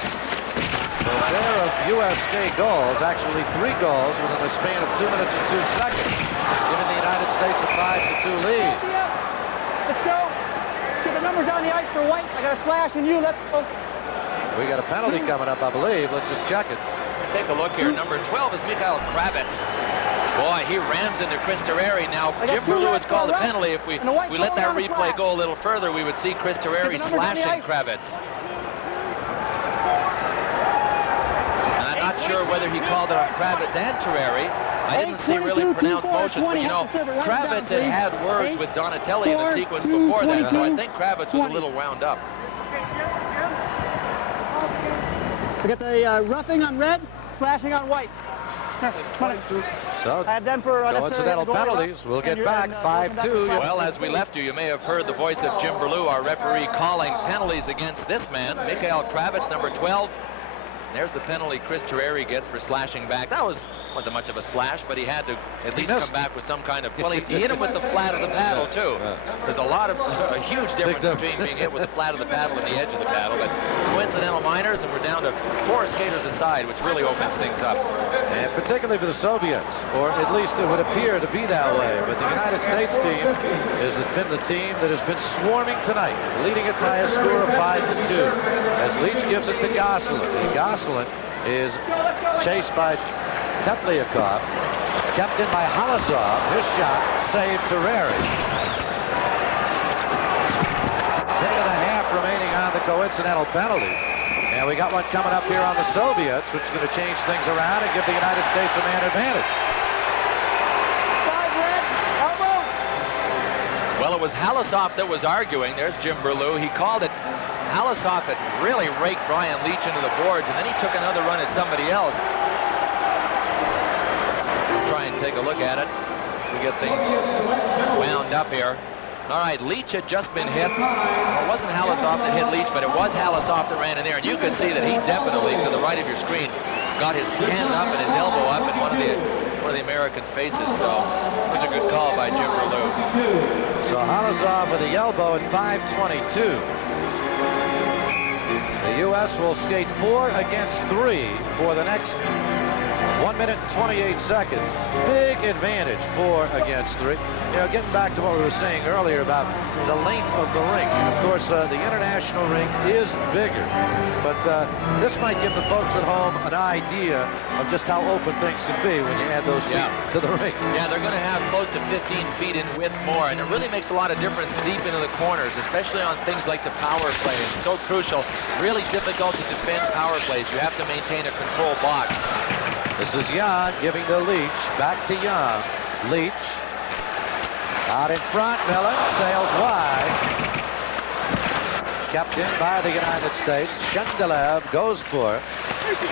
So a pair of USK goals, actually 3 goals within the span of 2 minutes and 2 seconds, giving the United States a 5-2 lead. Let's go. Get the numbers on the ice for White. I got a slash on you. Let's go. We got a penalty coming up, I believe. Let's just check it. Take a look here. Number 12 is Mikhail Kravets. Boy, he rams into Chris Terreri. Now, Jim Berlew has called a penalty. If we let that replay go a little further, we would see Chris Terreri slashing Kravets. And I'm not sure whether he called it on Kravets and Terreri. I didn't see really pronounced motions, but you know, Kravets had words with Donatelli in the sequence before that, so I think Kravets was a little wound up. We got the roughing on red, slashing on white. So, I have them for coincidental penalties. We'll get back 5-2. Well, as we left you may have heard the voice of Jim Berlew, our referee, calling penalties against this man, Mikhail Kravets, number 12. There's the penalty Chris Terreri gets for slashing back. That wasn't much of a slash, but he had to at least come back with some kind of... Well, he hit him with the flat of the paddle, too. There's a huge difference between being hit with the flat of the paddle and the edge of the paddle. But coincidental minors, and we're down to 4 skaters aside, which really opens things up. And particularly for the Soviets, or at least it would appear to be that way. But the United States team has been the team that has been swarming tonight, leading it by a score of 5-2. As Litch gives it to Gosselin. And Gosselin is chased by Teplяков, kept in by Halazov. His shot saved Terreri. 10.5 remaining on the coincidental penalty. And we got one coming up here on the Soviets, which is going to change things around and give the United States a man advantage. Well, it was Halazov that was arguing. There's Jim Berlew. He called it. Halazov had really raked Brian Leitch into the boards, and then he took another run at somebody else. We'll try and take a look at it as we get things wound up here. All right, Leitch had just been hit. Well, it wasn't Halazov that hit Leitch, but it was Halazov that ran in there, and you could see that he definitely, to the right of your screen, got his hand up and his elbow up in one of the Americans' faces. So it was a good call by Jim Berlew. So Halazov with the elbow at 5:22. The U.S. will skate 4 against 3 for the next 1 minute and 28 seconds. Big advantage, 4 against 3. You know, getting back to what we were saying earlier about the length of the rink. And of course, the international rink is bigger. But this might give the folks at home an idea of just how open things can be when you add those feet to the rink. Yeah, they're going to have close to 15 feet in width more, and it really makes a lot of difference deep into the corners, especially on things like the power play. It's so crucial. Really difficult to defend power plays. You have to maintain a control box. This is Young giving to Leach. Back to Young. Leach. Out in front. Millin sails wide. Kept in by the United States. Shendelev goes for it.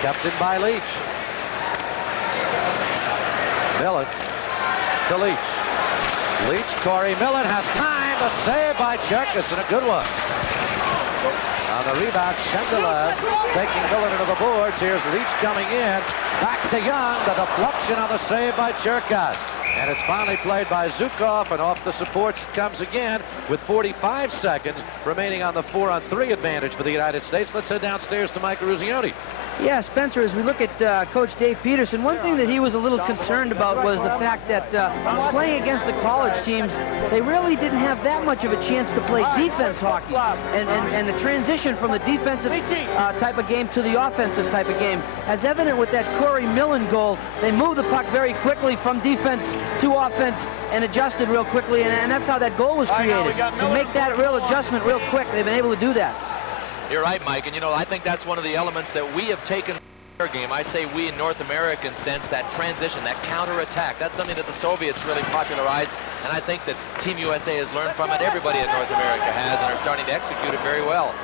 Kept in by Leach. Millin to Leach. Leach, Corey Millin has time. The save by Cherkas, and a good one. On the rebound, Shendelev taking Millin into the boards. Here's Leach coming in. Back to Young. The deflection on the save by Cherkas. And it's finally played by Zukov, and off the supports it comes again with 45 seconds remaining on the 4-on-3 advantage for the United States. Let's head downstairs to Mike Ruzioni. Yeah, Spencer, as we look at Coach Dave Peterson, one thing that he was a little concerned about was the fact that playing against the college teams, they really didn't have that much of a chance to play defense hockey. And the transition from the defensive type of game to the offensive type of game, as evident with that Corey Millin goal, they moved the puck very quickly from defense to offense and adjusted real quickly, and that's how that goal was created. To make that real adjustment real quick, they've been able to do that. You're right, Mike, and you know, I think that's one of the elements that we have taken in our game. I say we in North American sense, that transition, that counterattack, that's something that the Soviets really popularized, and I think that Team USA has learned from it. Everybody in North America has, and are starting to execute it very well.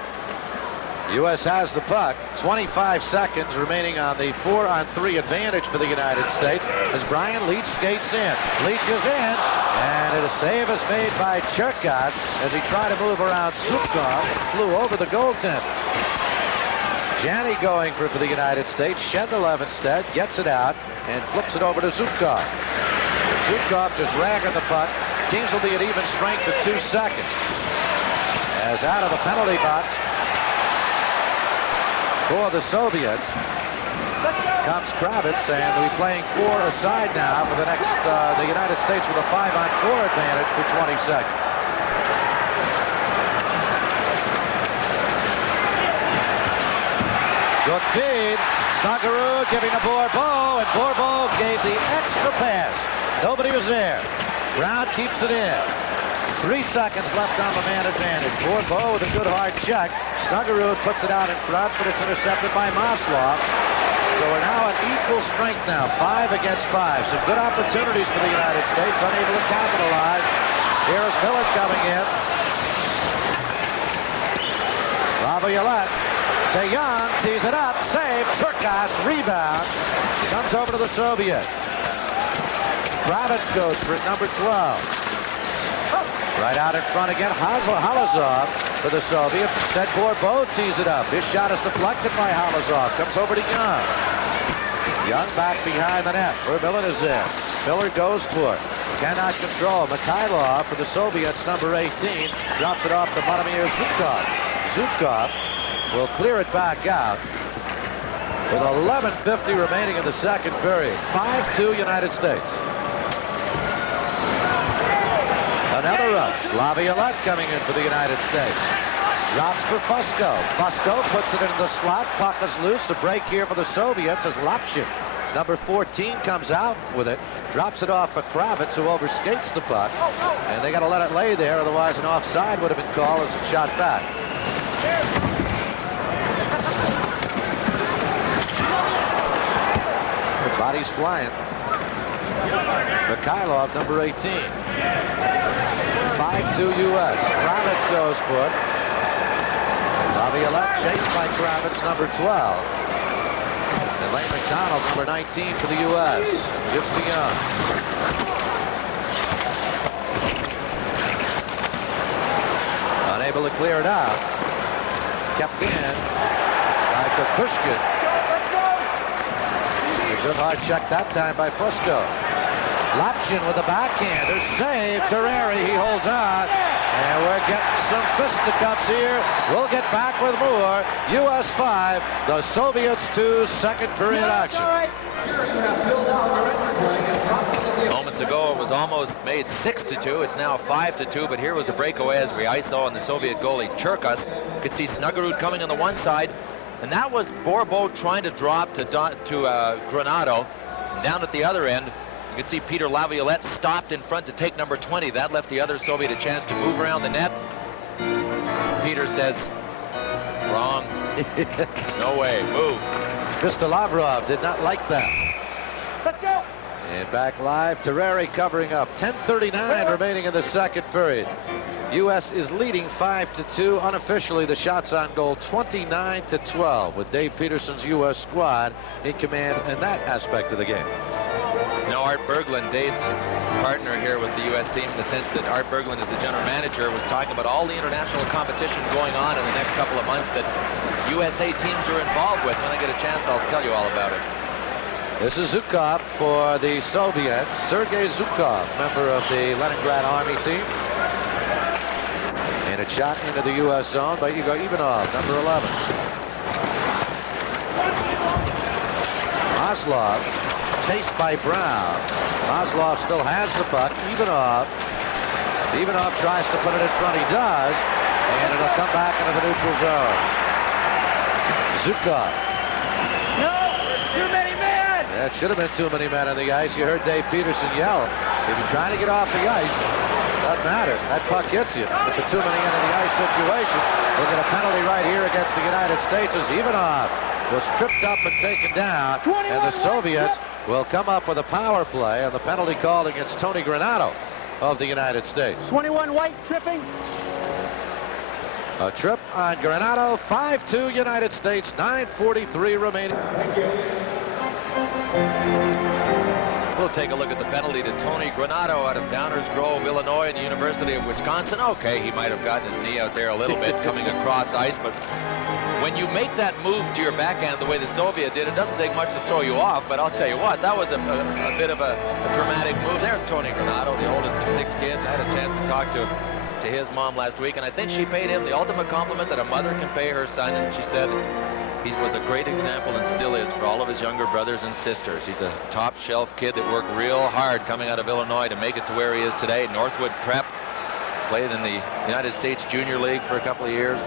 U.S. has the puck. 25 seconds remaining on the 4-on-3 advantage for the United States as Brian Leach skates in. Leach is in, and a save is made by Cherkas as he tried to move around Zukov. Flew over the goaltender. Jenny going for the United States. Shendelev instead gets it out and flips it over to Zukov. Zukov just ragging the puck. Teams will be at even strength at 2 seconds. As out of the penalty box for the Soviets comes Kravets, and we'll be playing 4 aside now for the next, the United States with a 5-on-4 advantage for 20 seconds. Good feed. Snuggerud giving to Bourbeau, and Bourbeau gave the extra pass. Nobody was there. Brown keeps it in. 3 seconds left on the man advantage. Bourbeau with a good hard check. Snuggerud puts it out in front, but it's intercepted by Maslov. So we're now at equal strength now, 5 against 5. Some good opportunities for the United States, unable to capitalize. Here is Miller coming in. Laviolette to Young, tees it up, save, Cherkas, rebound. Comes over to the Soviets. Kravets goes for number 12. Right out in front again, Halizov for the Soviets. Instead, Bourbeau tees it up. His shot is deflected by Halizov. Comes over to Young. Young back behind the net where Millin is in. Miller goes for it. Cannot control. Mikhailov for the Soviets, number 18. Drops it off to Vladimir Zukov. Zukov will clear it back out with 11:50 remaining in the second period. 5-2 United States. Another rush. Laviolette coming in for the United States. Drops for Fusco. Fusco puts it into the slot. Puck is loose. A break here for the Soviets as Lapshin, number 14, comes out with it. Drops it off for Kravets, who overskates the puck. And they got to let it lay there, otherwise an offside would have been called as a shot back. The body's flying. Mikhailov, number 18. 5-2 U.S. Kravets goes for it. Laviolette chased by Kravets, number 12. And Lane McDonald, number 19 for the U.S. Gives to Young. Unable to clear it out. Kept in by Kukushkin. A good hard check that time by Fusco. Lapshin with a backhander. Save. Terreri, he holds on. And we're getting some fisticuffs here. We'll get back with more. U.S. 5, the Soviets 2, second period action. Moments ago, it was almost made 6-2. It's now 5-2, but here was a breakaway as we ISO on the Soviet goalie, Cherkas. You could see Snuggerud coming on the one side, and that was Bourbeau trying to drop to Granato. Down at the other end, you can see Peter Laviolette stopped in front to take number 20. That left the other Soviet a chance to move around the net. Peter says, wrong. No way, move. Krista Lavrov did not like that. Let's go. And back live, Terreri covering up. 10:39 remaining in the second period. U.S. is leading 5-2. Unofficially, the shots on goal 29-12, with Dave Peterson's U.S. squad in command in that aspect of the game. Now, Art Berglund, Dave's partner here with the U.S. team, in the sense that Art Berglund is the general manager, was talking about all the international competition going on in the next couple of months that USA teams are involved with. When I get a chance, I'll tell you all about it. This is Zhukov for the Soviets. Sergei Zhukov, member of the Leningrad Army team. And a shot into the U.S. zone by Igor Ivanov, number 11. Maslov, chased by Brown. Maslov still has the puck. Ivanov tries to put it in front. He does. And it'll come back into the neutral zone. Zhukov. No, too many men. That should have been too many men on the ice. You heard Dave Peterson yell. If you're trying to get off the ice, doesn't matter. That puck hits you. It's a too many men in the ice situation. We'll get a penalty right here against the United States as Ivanov was tripped up and taken down. And the Soviets will come up with a power play on the penalty called against Tony Granado of the United States. 21 White tripping. A trip on Granado. 5-2 United States. 9:43 remaining. We'll take a look at the penalty to Tony Granado out of Downers Grove, Illinois, and the University of Wisconsin. Okay, he might have gotten his knee out there a little bit coming across ice, but when you make that move to your backhand the way the Soviet did, it doesn't take much to throw you off. But I'll tell you what, that was a bit of a dramatic move. There's Tony Granado, the oldest of 6 kids. I had a chance to talk to his mom last week, and I think she paid him the ultimate compliment that a mother can pay her son, and she said he was a great example and still is for all of his younger brothers and sisters. He's a top shelf kid that worked real hard coming out of Illinois to make it to where he is today. Northwood Prep, played in the United States Junior League for a couple of years.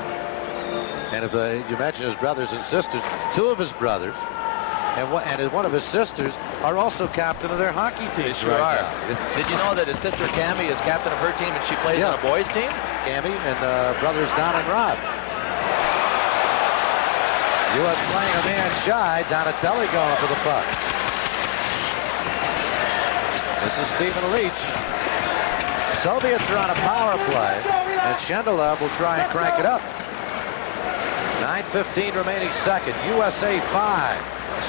And if you mention his brothers and sisters, 2 of his brothers and one of his sisters are also captain of their hockey team. They sure are. Did you know that his sister Cammie is captain of her team and she plays on a boys team? Cammie and brothers Don and Rod. U.S. playing a man shy. Donatelli going for the puck. This is Stephen Leitch. Soviets are on a power play, and Shendelov will try and crank it up. 9:15 remaining second. USA 5.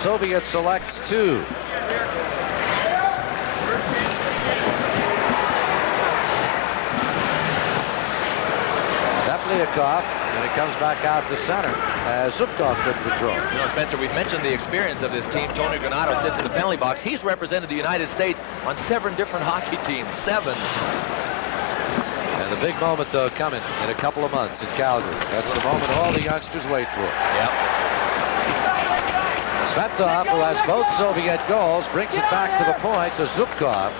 Soviet selects 2. Teplakov, and it comes back out to center as Zhukov couldn't control. You know, Spencer, we've mentioned the experience of this team. Tony Granado sits in the penalty box. He's represented the United States on 7 different hockey teams. 7. And the big moment, though, coming in a couple of months in Calgary. That's the moment all the youngsters wait for. Yep. Tsvetov, who has both Soviet goals, brings it back to the point to Zhukov.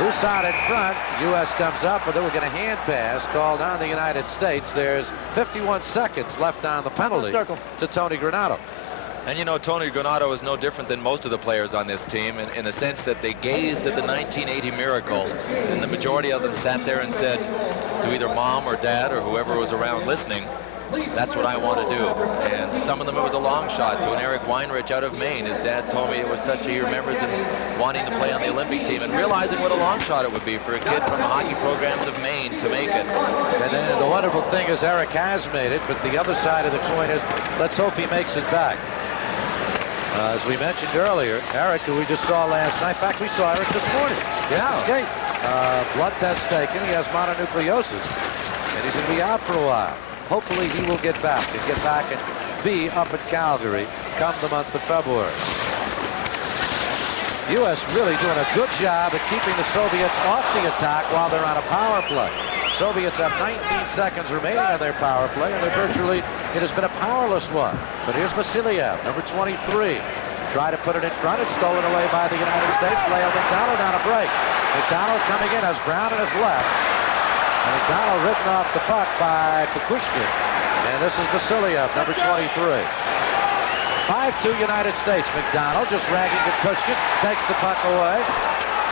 Loose out in front. U.S. comes up, but then we'll get a hand pass called on the United States. There's 51 seconds left on the penalty to Tony Granado. And you know, Tony Granado is no different than most of the players on this team in the sense that they gazed at the 1980 miracle, and the majority of them sat there and said to either mom or dad or whoever was around listening, that's what I want to do. And some of them, it was a long shot to an Eric Weinrich out of Maine. His dad told me it was such he remembers him wanting to play on the Olympic team and realizing what a long shot it would be for a kid from the hockey programs of Maine to make it. And then the wonderful thing is Eric has made it, but the other side of the coin is let's hope he makes it back. As we mentioned earlier, Eric, who we just saw last night, in fact, we saw Eric this morning. Yeah. Skate. Blood test taken. He has mononucleosis, and he's going to be out for a while. Hopefully he will get back and be up at Calgary come the month of February. U.S. really doing a good job at keeping the Soviets off the attack while they're on a power play. Soviets have 19 seconds remaining on their power play, and it has been a powerless one. But here's Vasilev, number 23. Try to put it in front. It's stolen away by the United States. Leo McDonald on a break. McDonald coming in, has Brown on his left. And McDonald ridden off the puck by Kukushkin. And this is Vasilev, number 23. 5-2 United States. McDonald just ragging Kukushkin, takes the puck away.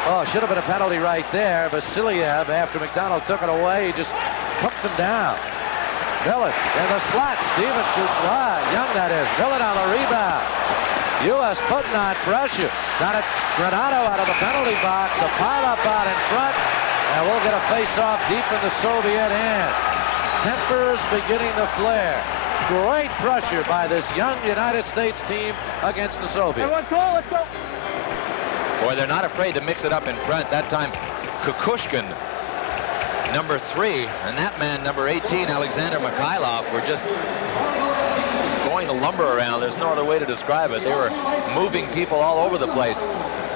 Oh, should have been a penalty right there. Vasilev, after McDonald took it away, he just hooked him down. Millin in the slot. Stevens shoots wide. Young, that is. Millin on the rebound. U.S. putting on pressure. Got it. Grэнато out of the penalty box. A pile-up out in front. And we'll get a face-off deep in the Soviet end. Tempers beginning to flare. Great pressure by this young United States team against the Soviets. Let's go. Boy, they're not afraid to mix it up in front. That time, Kukushkin, number 3, and that man, number 18, Alexander Mikhailov, were just going to lumber around. There's no other way to describe it. They were moving people all over the place.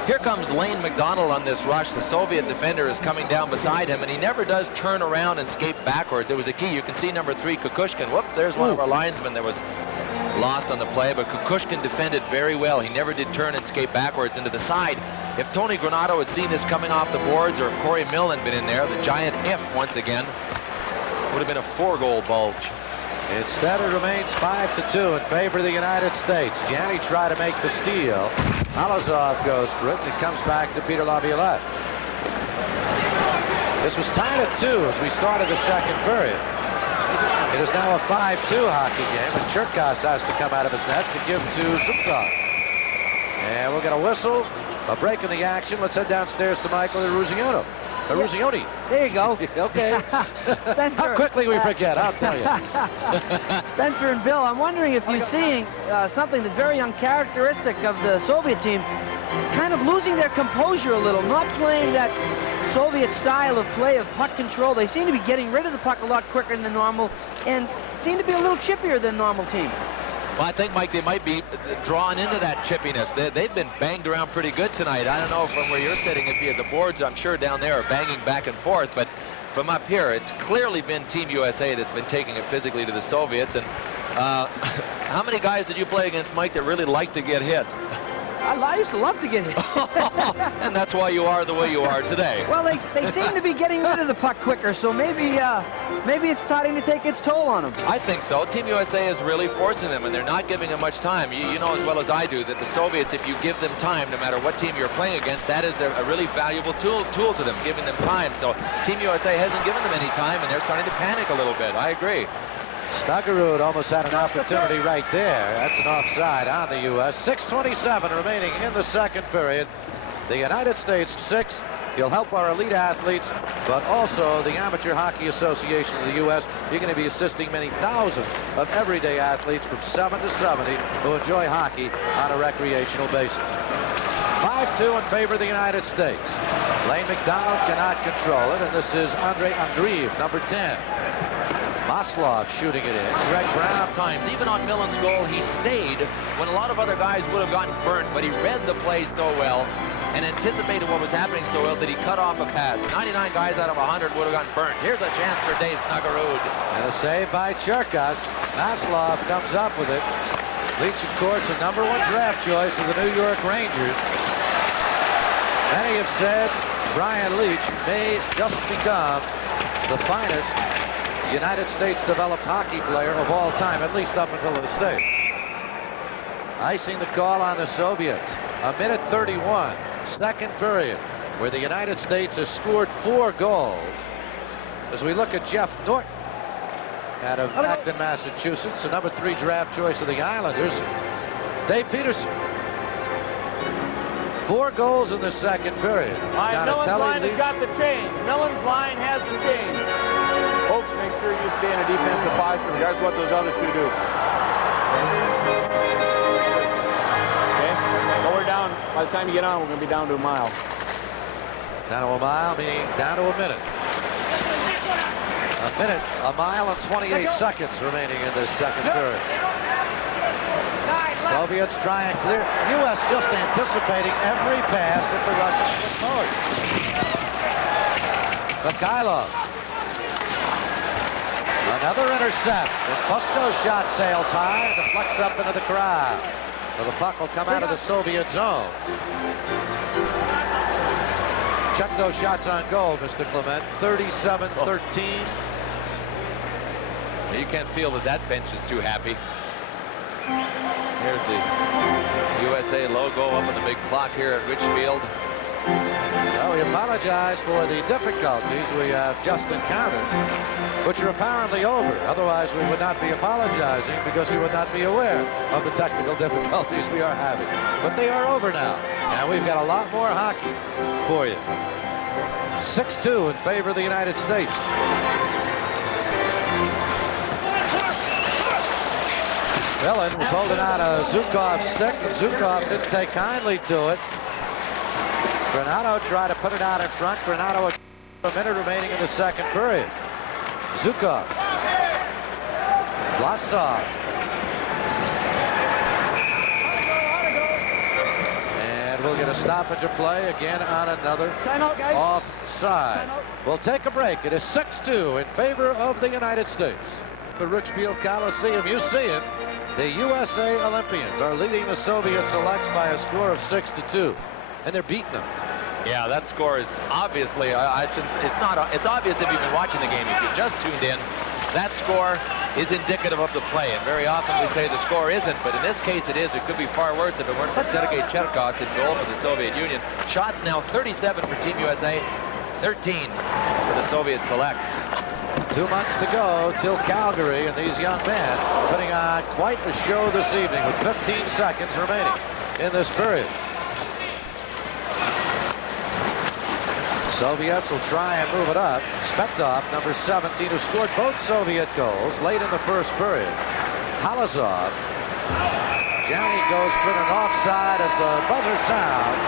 Here comes Lane McDonald on this rush. The Soviet defender is coming down beside him, and he never does turn around and skate backwards. It was a key. You can see number 3, Kukushkin. Whoop, there's one of our linesmen that was lost on the play, but Kukushkin defended very well. He never did turn and skate backwards into the side. If Tony Grэнато had seen this coming off the boards, or if Corey Millin had been in there, the giant if once again would have been a 4-goal bulge. Instead, it remains 5-2 in favor of the United States. Gianni tried to make the steal. Halizov goes for it, and it comes back to Peter Laviolette. This was tied at 2 as we started the second period. It is now a 5-2 hockey game, and Cherkas has to come out of his net to give to Zukov. And we'll get a whistle, a break in the action. Let's head downstairs to Michael Eruzione. There you go. Okay. Spencer. How quickly we forget, I'll tell you. Spencer and Bill, I'm wondering if you're seeing something that's very uncharacteristic of the Soviet team, kind of losing their composure a little, not playing that Soviet style of play of puck control. They seem to be getting rid of the puck a lot quicker than normal and seem to be a little chippier than normal team. Well, I think, Mike, they might be drawn into that chippiness. They've been banged around pretty good tonight. I don't know from where you're sitting if you have the boards, I'm sure down there are banging back and forth, but from up here, it's clearly been Team USA that's been taking it physically to the Soviets. And how many guys did you play against, Mike, that really like to get hit? I used to love to get hit. And that's why you are the way you are today. Well, they seem to be getting rid of the puck quicker, so maybe it's starting to take its toll on them. I think so. Team USA is really forcing them, and they're not giving them much time. You know as well as I do that the Soviets, if you give them time, no matter what team you're playing against, that is a really valuable tool to them, giving them time. So Team USA hasn't given them any time, and they're starting to panic a little bit. I agree. Stuggerud almost had an opportunity right there. That's an offside on the U.S. 6:27 remaining in the second period. The United States 6. He'll help our elite athletes, but also the Amateur Hockey Association of the U.S. You're going to be assisting many thousands of everyday athletes from 7 to 70 who enjoy hockey on a recreational basis. 5-2 in favor of the United States. Lane McDonald cannot control it, and this is Andreev, number 10. Maslov shooting it in. Greg Brown times, even on Millen's goal, he stayed when a lot of other guys would have gotten burnt, but he read the play so well and anticipated what was happening so well that he cut off a pass. 99 guys out of 100 would have gotten burnt. Here's a chance for Dave Snuggerud. And a save by Cherkas. Maslov comes up with it. Litch, of course, the #1 draft choice of the New York Rangers. Many have said Brian Leetch may just become the finest United States developed hockey player of all time, at least up until this stage. Icing the call on the Soviets. 1:31, second period, where the United States has scored 4 goals. As we look at Jeff Norton out of Acton, Massachusetts, the #3 draft choice of the Islanders. Dave Peterson. 4 goals in the second period. Millen's line has got the change. Millen's line has the change. Folks, make sure you stay in a defensive posture, regardless of what those other two do. Okay? So we're down. By the time you get on, we're going to be down to a mile. Down to a mile, meaning down to a minute. A mile and 28 seconds remaining in this second period. Soviets try and clear. U.S. just anticipating every pass that the Russians put forward. Mikhailov. Another intercept. And Fusco's shot sails high, deflects up into the crowd. So the puck will come out of the Soviet zone. Check those shots on goal, Mr. Clement. 37-13. You can't feel that bench is too happy. Here's the USA logo up on the big clock here at Richfield. Well, we apologize for the difficulties we have just encountered, which are apparently over. Otherwise, we would not be apologizing because we would not be aware of the technical difficulties we are having. But they are over now, and we've got a lot more hockey for you. 6-2 in favor of the United States. Millin was holding out a Zhukov's stick, and Zhukov didn't take kindly to it. Grэнато tried to put it out in front. Grэнато, a minute remaining in the second period. Zhukov. Vlasov. And we'll get a stoppage of play again on another offside. We'll take a break. It is 6-2 in favor of the United States. The Richfield Coliseum, you see it. The USA Olympians are leading the Soviet selects by a score of 6-2, and they're beating them. Yeah, that score is obviously, it's obvious if you've been watching the game. If you just tuned in, that score is indicative of the play. And very often we say the score isn't, but in this case it is. It could be far worse if it weren't for Sergei Cherkasov in goal for the Soviet Union. Shots now 37 for Team USA, 13 for the Soviet selects. 2 months to go till Calgary, and these young men are putting on quite the show this evening with 15 seconds remaining in this period. Soviets will try and move it up. Spetov, number 17, who scored both Soviet goals late in the first period. Halizov. Johnny goes for an offside as the buzzer sounds,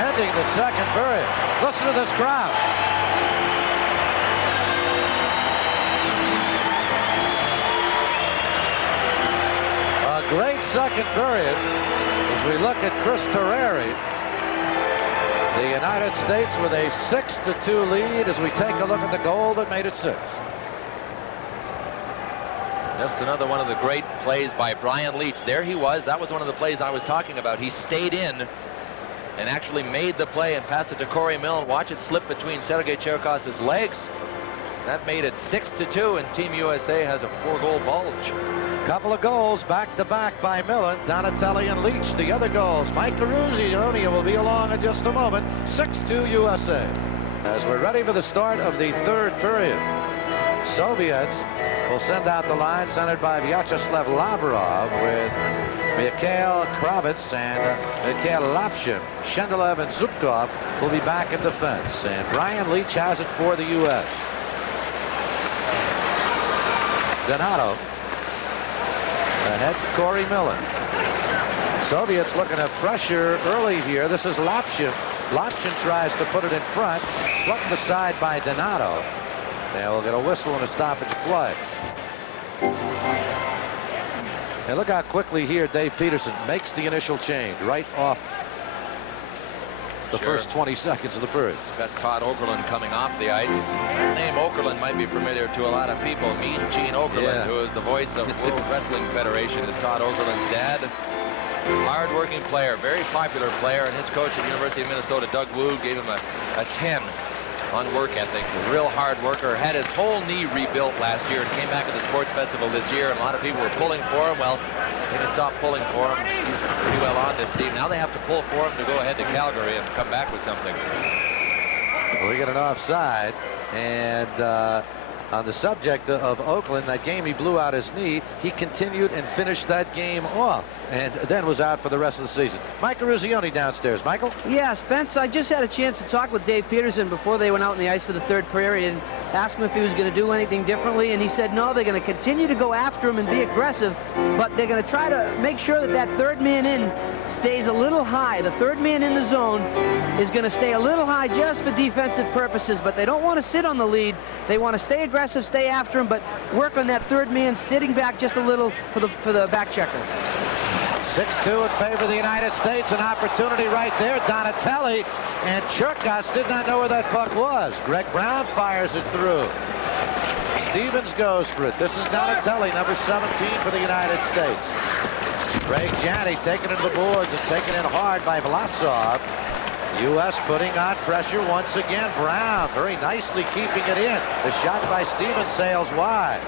ending the second period. Listen to this crowd. A great second period as we look at Chris Terreri. The United States with a 6-2 lead as we take a look at the goal that made it 6. Just another one of the great plays by Brian Leitch. There he was. That was one of the plays I was talking about. He stayed in and actually made the play and passed it to Corey Millin. Watch it slip between Sergei Cherkasov's legs. That made it 6-2, and Team USA has a 4-goal bulge. Couple of goals back-to-back by Millin, Donatelli, and Leitch. The other goals, Mike Carusi will be along in just a moment. 6-2 USA. As we're ready for the start of the third period, Soviets will send out the line centered by Vyacheslav Lavrov with Mikhail Kravets and Mikhail Lapshin. Shendelev and Zubkov will be back in defense, and Brian Leitch has it for the U.S. Grэнато ahead to Corey Millin. Soviets looking at pressure early here. This is Lapshin. Lapshin tries to put it in front, swept aside by Donato. And we'll get a whistle and a stoppage play. And look how quickly here Dave Peterson makes the initial change right off the first 20 seconds of the period. It's got Todd Okkerlund coming off the ice. The name Okkerlund might be familiar to a lot of people. Mean Gene Okkerlund, who is the voice of World Wrestling Federation, is Todd Okkerlund's dad. Hard-working player, very popular player, and his coach at the University of Minnesota, Doug Wu, gave him a 10 on work ethic. A real hard worker. Had his whole knee rebuilt last year and came back to the sports festival this year, and a lot of people were pulling for him. Well, they can stop pulling for him. He's pretty well on this team. Now they have to pull for him to go ahead to Calgary and come back with something. We get an offside, and on the subject of Oakland, that game he blew out his knee, he continued and finished that game off, and then was out for the rest of the season. Mike Ruzioni downstairs. Michael? Yeah, Spence, I just had a chance to talk with Dave Peterson before they went out on the ice for the third period and asked him if he was going to do anything differently, and he said no, they're going to continue to go after him and be aggressive, but they're going to try to make sure that that third man in stays a little high. The third man in the zone is going to stay a little high just for defensive purposes, but they don't want to sit on the lead. They want to stay aggressive, stay after him, but work on that third man sitting back just a little for the back checker. 6-2 in favor of the United States. An opportunity right there. Donatelli and Cherkasov did not know where that puck was. Greg Brown fires it through. Stevens goes for it. This is Donatelli, number 17 for the United States. Craig Janney taken into the boards and taken in hard by Vlasov. U.S. putting on pressure once again. Brown very nicely keeping it in. The shot by Stevens sails wide.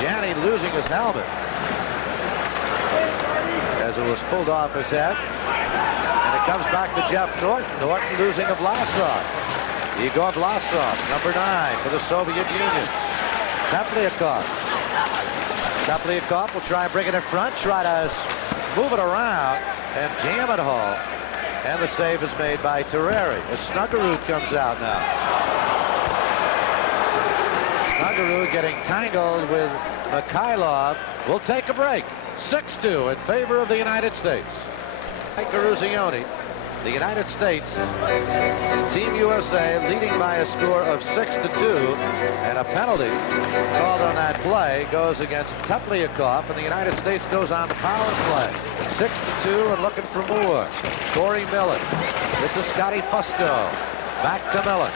Janney losing his helmet as it was pulled off his head. And a comes back to Jeff Norton. Norton losing to Vlasov. Igor Vlasov, number 9 for the Soviet Union. Teplakov. Teplakov will try and bring it in front, try to move it around and jam it home. And the save is made by Tereri. As Snuggerud comes out now. Snuggerud getting tangled with Mikhailov. We'll take a break. 6-2 in favor of the United States. Caruzioni. The United States, Team USA leading by a score of 6-2, and a penalty called on that play goes against Teplakov, and the United States goes on the power play. 6-2 and looking for more. Corey Miller. This is Scotty Fusco. Back to Miller.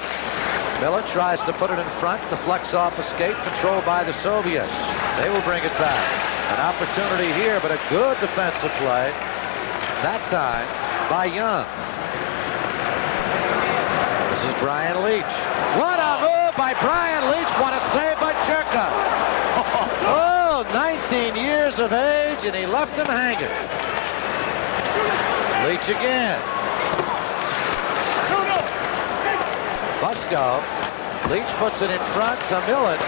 Miller tries to put it in front. The flex-off escape controlled by the Soviets. They will bring it back. An opportunity here, but a good defensive play. That time by Young. This is Brian Leitch. What a move by Brian Leitch. What a save by Churka. Oh, 19 years of age, and he left him hanging. Leitch again. Fusco. Leitch puts it in front to Millen.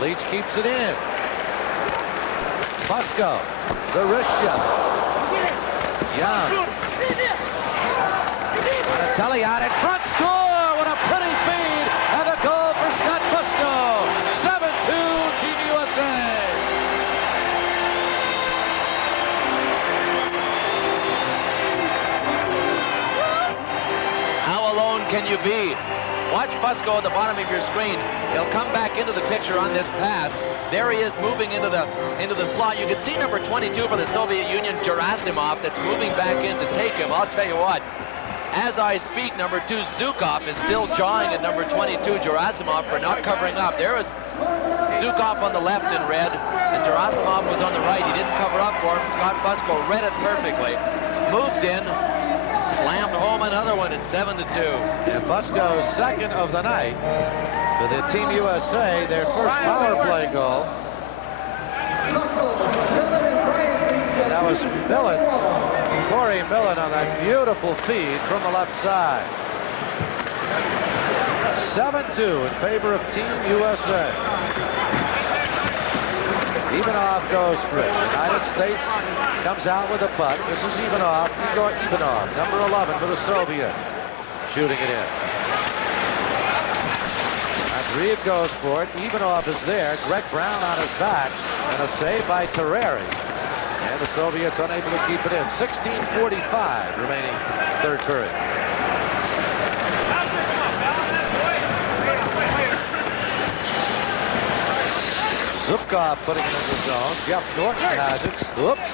Leitch keeps it in. Fusco. The wrist shot. Young. Donatelli out in front. Score! What a pretty feed. And a goal for Scott Fusco. 7-2 Team USA. How alone can you be? Watch Fusco at the bottom of your screen. He'll come back into the picture on this pass. There he is moving into the slot. You can see number 22 for the Soviet Union, Gerasimov, that's moving back in to take him. I'll tell you what, as I speak, number 2 Zukov is still jawing at number 22 Gerasimov for not covering up. There is Zukov on the left in red, and Gerasimov was on the right. He didn't cover up for him. Scott Fusco read it perfectly, moved in, slammed home another one at 7-2. And Fusco's second of the night for the Team USA, their first power play goal. And that was Millin, Corey Millin, on that beautiful feed from the left side. 7-2 in favor of Team USA. Ivanov goes for it. United States comes out with a puck. This is Ivanov. Igor Ivanov, number 11 for the Soviet, shooting it in. Andreev goes for it. Ivanov is there. Greg Brown on his back, and a save by Tereri. And the Soviets unable to keep it in. 16:45 remaining third period. Zubkov putting it in the zone. Jeff Norton has it. Oops.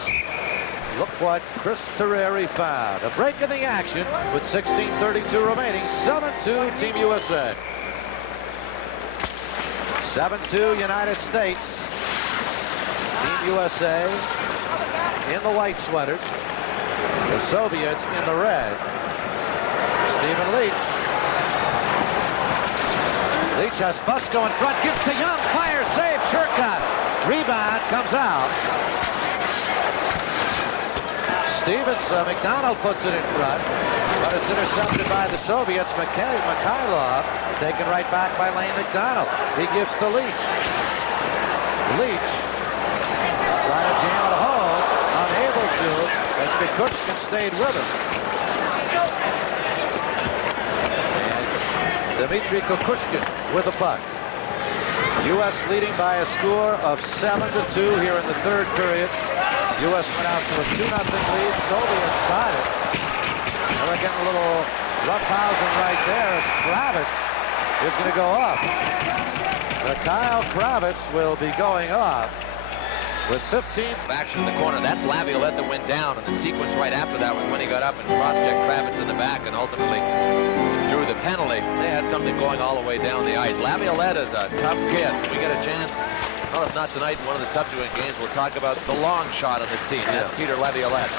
Look what Chris Tereri found. A break in the action with 16:32 remaining. 7-2 Team USA. 7-2 United States. Team USA in the white sweaters. The Soviets in the red. Stephen Leitch. Leitch has Fusco in front, gives to Young, fire, save, Churka. Rebound, comes out. Stevens, McDonald puts it in front, but it's intercepted by the Soviets. Mikhailov taken right back by Lane McDonald. He gives to Leitch. Leitch trying to jam it home, unable to, as Kukushkin stayed with him. Dmitry Kukushkin with the puck. U.S. leading by a score of 7-2 here in the third period. U.S. went out to a 2-0 lead. Soviets got it. Now they're getting a little roughhousing right there as Kravitz is going to go up. Kyle Kravitz will be going up with 15. Action in the corner. That's Laviolette that went down, and the sequence right after that was when he got up and cross-checked Kravitz in the back and ultimately drew the penalty. They had something going all the way down the ice. Laviolette is a tough kid. We get a chance, well, if not tonight, in one of the subsequent games, we'll talk about the long shot on this team. That's Peter Laviolette.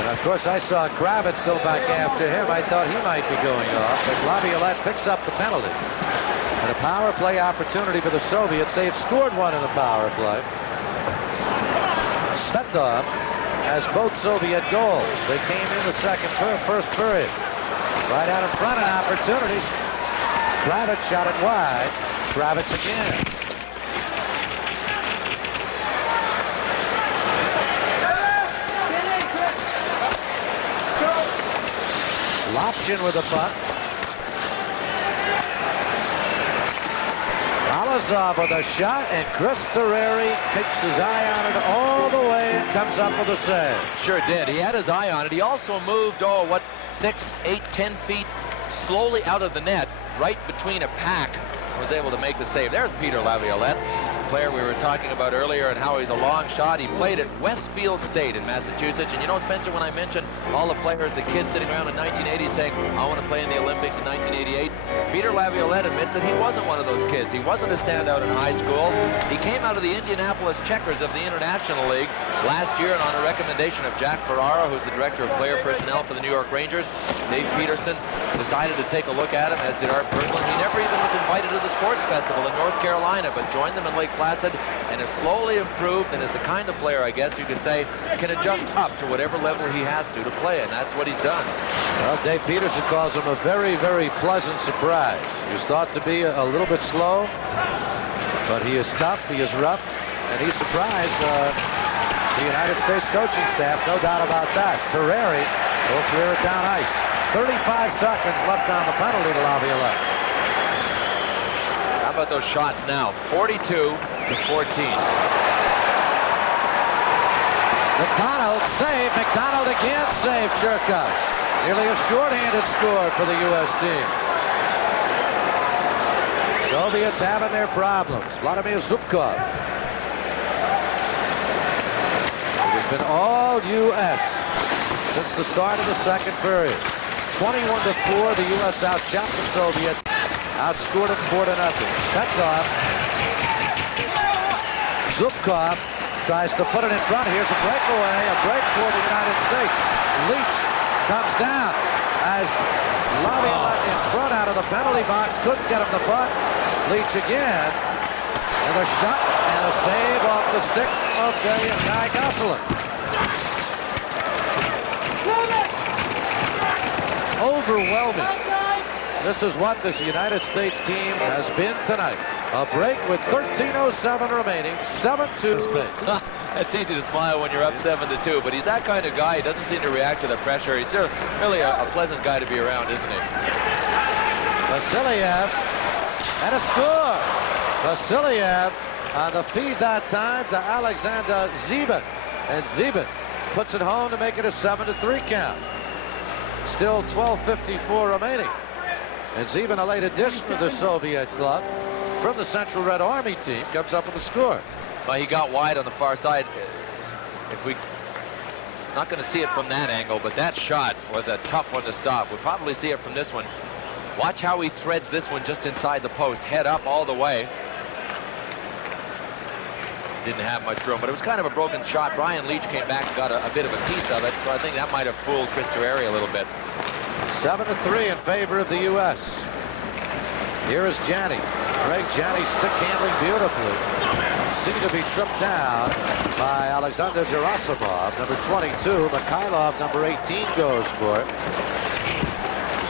And of course, I saw Kravitz go back after him. I thought he might be going off, but Laviolette picks up the penalty. And a power play opportunity for the Soviets. They had scored one in the power play. Svetov as both Soviet goals. They came in the first period. Right out in front, an opportunity. Kravets shot it wide. Kravets again. Lopchin with a puck. Halizov with a shot, and Chris Terreri keeps his eye on it all the way and comes up with a save. Sure did. He had his eye on it. He also moved, 6, 8, 10 feet slowly out of the net, right between a pack, was able to make the save. There's Peter Laviolette, the player we were talking about earlier and how he's a long shot. He played at Westfield State in Massachusetts. And you know, Spencer, when I mentioned all the players, the kids sitting around in 1980 saying, I want to play in the Olympics in 1988, Peter Laviolette admits that he wasn't one of those kids. He wasn't a standout in high school. He came out of the Indianapolis Checkers of the International League last year, and on a recommendation of Jack Ferrara, who's the director of player personnel for the New York Rangers, Dave Peterson decided to take a look at him, as did Art Berglund. He never even was invited to the sports festival in North Carolina, but joined them in Lake Placid and has slowly improved, and is the kind of player, I guess you could say, can adjust up to whatever level he has to play, and that's what he's done. Well, Dave Peterson calls him a very, very pleasant surprise. He was thought to be a little bit slow, but he is tough, he is rough, and he surprised the United States coaching staff, no doubt about that. Terreri will clear it down ice. 35 seconds left on the penalty to Laviolette. How about those shots now? 42 to 14. McDonald save. McDonald again save. Churkov. Nearly a shorthanded score for the U.S. team. Soviets having their problems. Vladimir Zubkov. It has been all U.S. since the start of the second period. 21-4, the U.S. outshot the Soviets. Outscored them 4-0. Stepkov. Zubkov tries to put it in front. Here's a breakaway. A break for the United States. Leach comes down as Laviolette in front out of the penalty box. Couldn't get him the puck. Leach again. And a shot and a save off the stick of Guy Gosselin. Overwhelming. This is what this United States team has been tonight. A break with 13:07 remaining, 7-2 space. It's easy to smile when you're up 7-2, but he's that kind of guy. He doesn't seem to react to the pressure. He's really a pleasant guy to be around, isn't he? Vasiliev, and a score. Vasiliev on the feed that time to Alexander Zybin. And Zybin puts it home to make it a 7-3 count. Still 12:54 remaining. And Zybin, a late addition to the Soviet club from the Central Red Army team, comes up with a score. Well, he got wide on the far side. Not going to see it from that angle, but that shot was a tough one to stop. We'll probably see it from this one. Watch how he threads this one just inside the post, head up all the way. Didn't have much room, but it was kind of a broken shot. Brian Leitch came back and got a bit of a piece of it, so I think that might have fooled Chris Terreri a little bit. 7-3 in favor of the U.S. Here is Johnny. Greg Johnny stick handling beautifully. Seemed to be tripped down by Alexander Gerasimov. Number 22. Mikhailov, number 18, goes for it.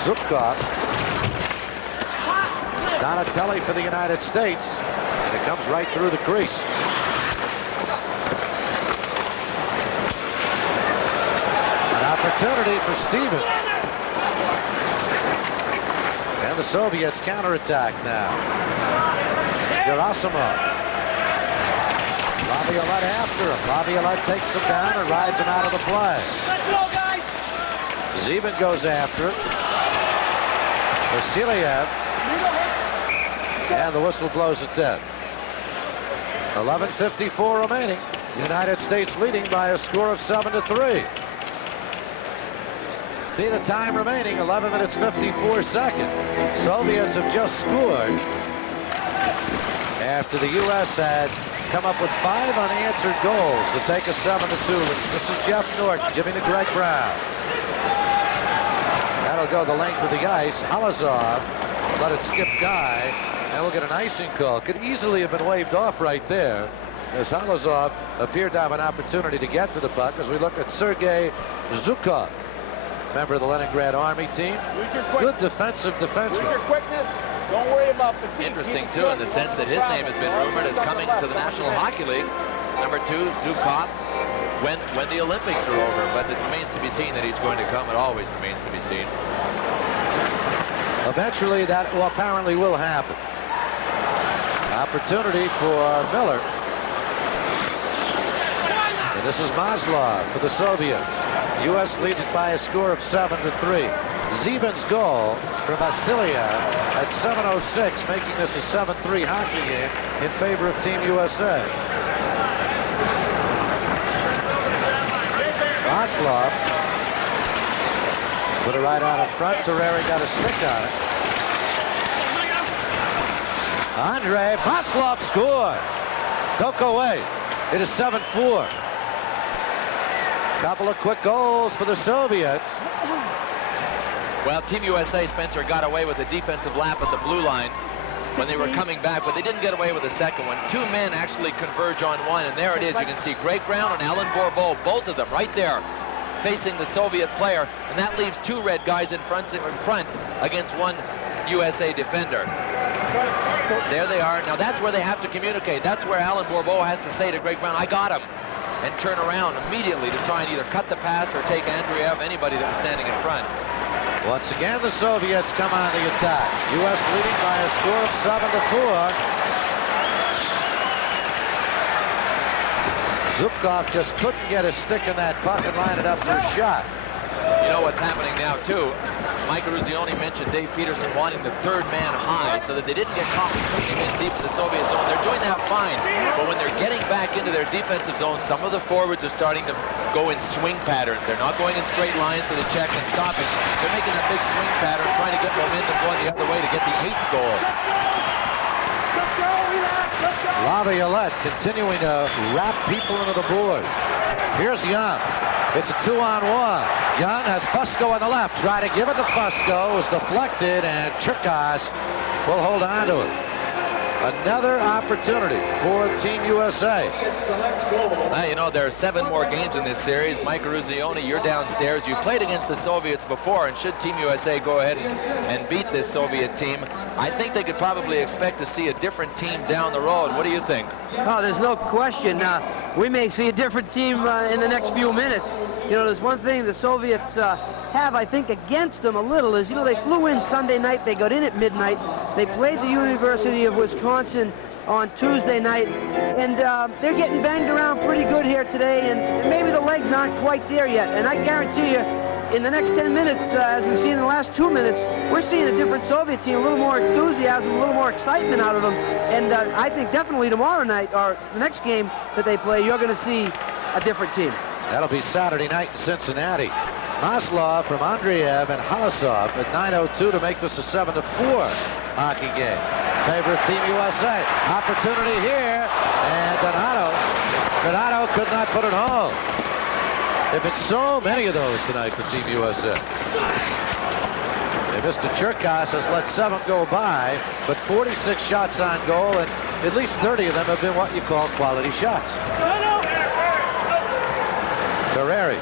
Zubkov. Donatelli for the United States. And it comes right through the crease. An opportunity for Stevens. And the Soviets counterattack now. Gerasimov. Laviolette after him. Laviolette takes him down and rides him out of the play. Let's go, guys! Zybin goes after it. Vasiliev. And the whistle blows it dead. 11:54 remaining. United States leading by a score of 7-3. Be the time remaining, 11 minutes 54 seconds. Soviets have just scored after the U.S. had come up with 5 unanswered goals to take a 7-2 lead. This is Jeff Norton giving to Greg Brown. That'll go the length of the ice. Halizov let it skip Guy, and we'll get an icing call. Could easily have been waved off right there as Halizov appeared to have an opportunity to get to the puck. As we look at Sergei Zhukov, member of the Leningrad Army team. Good defensive defenseman. Use your quickness. Don't worry about fatigue. Interesting, too, in the sense that his name has been rumored as coming to the National Hockey League. Number 2, Zhukov, when the Olympics are over. But it remains to be seen that he's going to come. It always remains to be seen. Eventually, that apparently will happen. Opportunity for Miller. And this is Maslov for the Soviets. U.S. leads it by a score of 7-3. Zybin's goal for Vasilia at 7:06, making this a 7-3 hockey game in favor of Team USA. Maslov put it right out in front. Terreri got a stick on it. Andreev, Maslov scored. Don't go away. It is 7-4. Couple of quick goals for the Soviets. Well, Team USA, Spencer, got away with a defensive lap at the blue line when they were coming back, but they didn't get away with the second one. 2 men actually converge on one, and there it is. You can see Greg Brown and Alan Bourbeau, both of them right there, facing the Soviet player, and that leaves 2 red guys in front against 1 USA defender. There they are. Now that's where they have to communicate. That's where Alan Bourbeau has to say to Greg Brown, I got him, and turn around immediately to try and either cut the pass or take Andreev, anybody that was standing in front. Once again, the Soviets come on the attack. U.S. leading by a score of 7-4. Zhukov just couldn't get a stick in that puck and line it up for a shot. You know what's happening now, too? Mike Eruzione mentioned Dave Peterson wanting the 3rd man high so that they didn't get caught pushing in deep in the Soviet zone. They're doing that fine, but when they're getting back into their defensive zone, some of the forwards are starting to go in swing patterns. They're not going in straight lines to the check and stopping. They're making a big swing pattern, trying to get momentum going the other way to get the 8th goal. Laviolette continuing to wrap people into the board. Here's Young. It's a 2-on-1. Young has Fusco on the left. Try to give it to Fusco. It was deflected, and Cherkas will hold on to it. Another opportunity for Team USA. You know, there are 7 more games in this series. Mike Eruzione, you're downstairs. You played against the Soviets before, and should Team USA go ahead and beat this Soviet team, I think they could probably expect to see a different team down the road. What do you think? Oh, there's no question. We may see a different team in the next few minutes. You know, there's one thing the Soviets have, I think, against them a little is, you know, they flew in Sunday night. They got in at midnight. They played the University of Wisconsin on Tuesday night, and they're getting banged around pretty good here today, and maybe the legs aren't quite there yet. And I guarantee you, in the next 10 minutes, as we've seen in the last 2 minutes, we're seeing a different Soviet team, a little more enthusiasm, a little more excitement out of them. And I think definitely tomorrow night, or the next game that they play, you're going to see a different team. That'll be Saturday night in Cincinnati. Maslov from Andreev and Halizov at 9:02 to make this a 7-4 hockey game. Favor of Team USA. Opportunity here, and Grэнато could not put it home. There have been so many of those tonight for Team USA. Mr. Cherkas has let 7 go by, but 46 shots on goal, and at least 30 of them have been what you call quality shots. Terreri.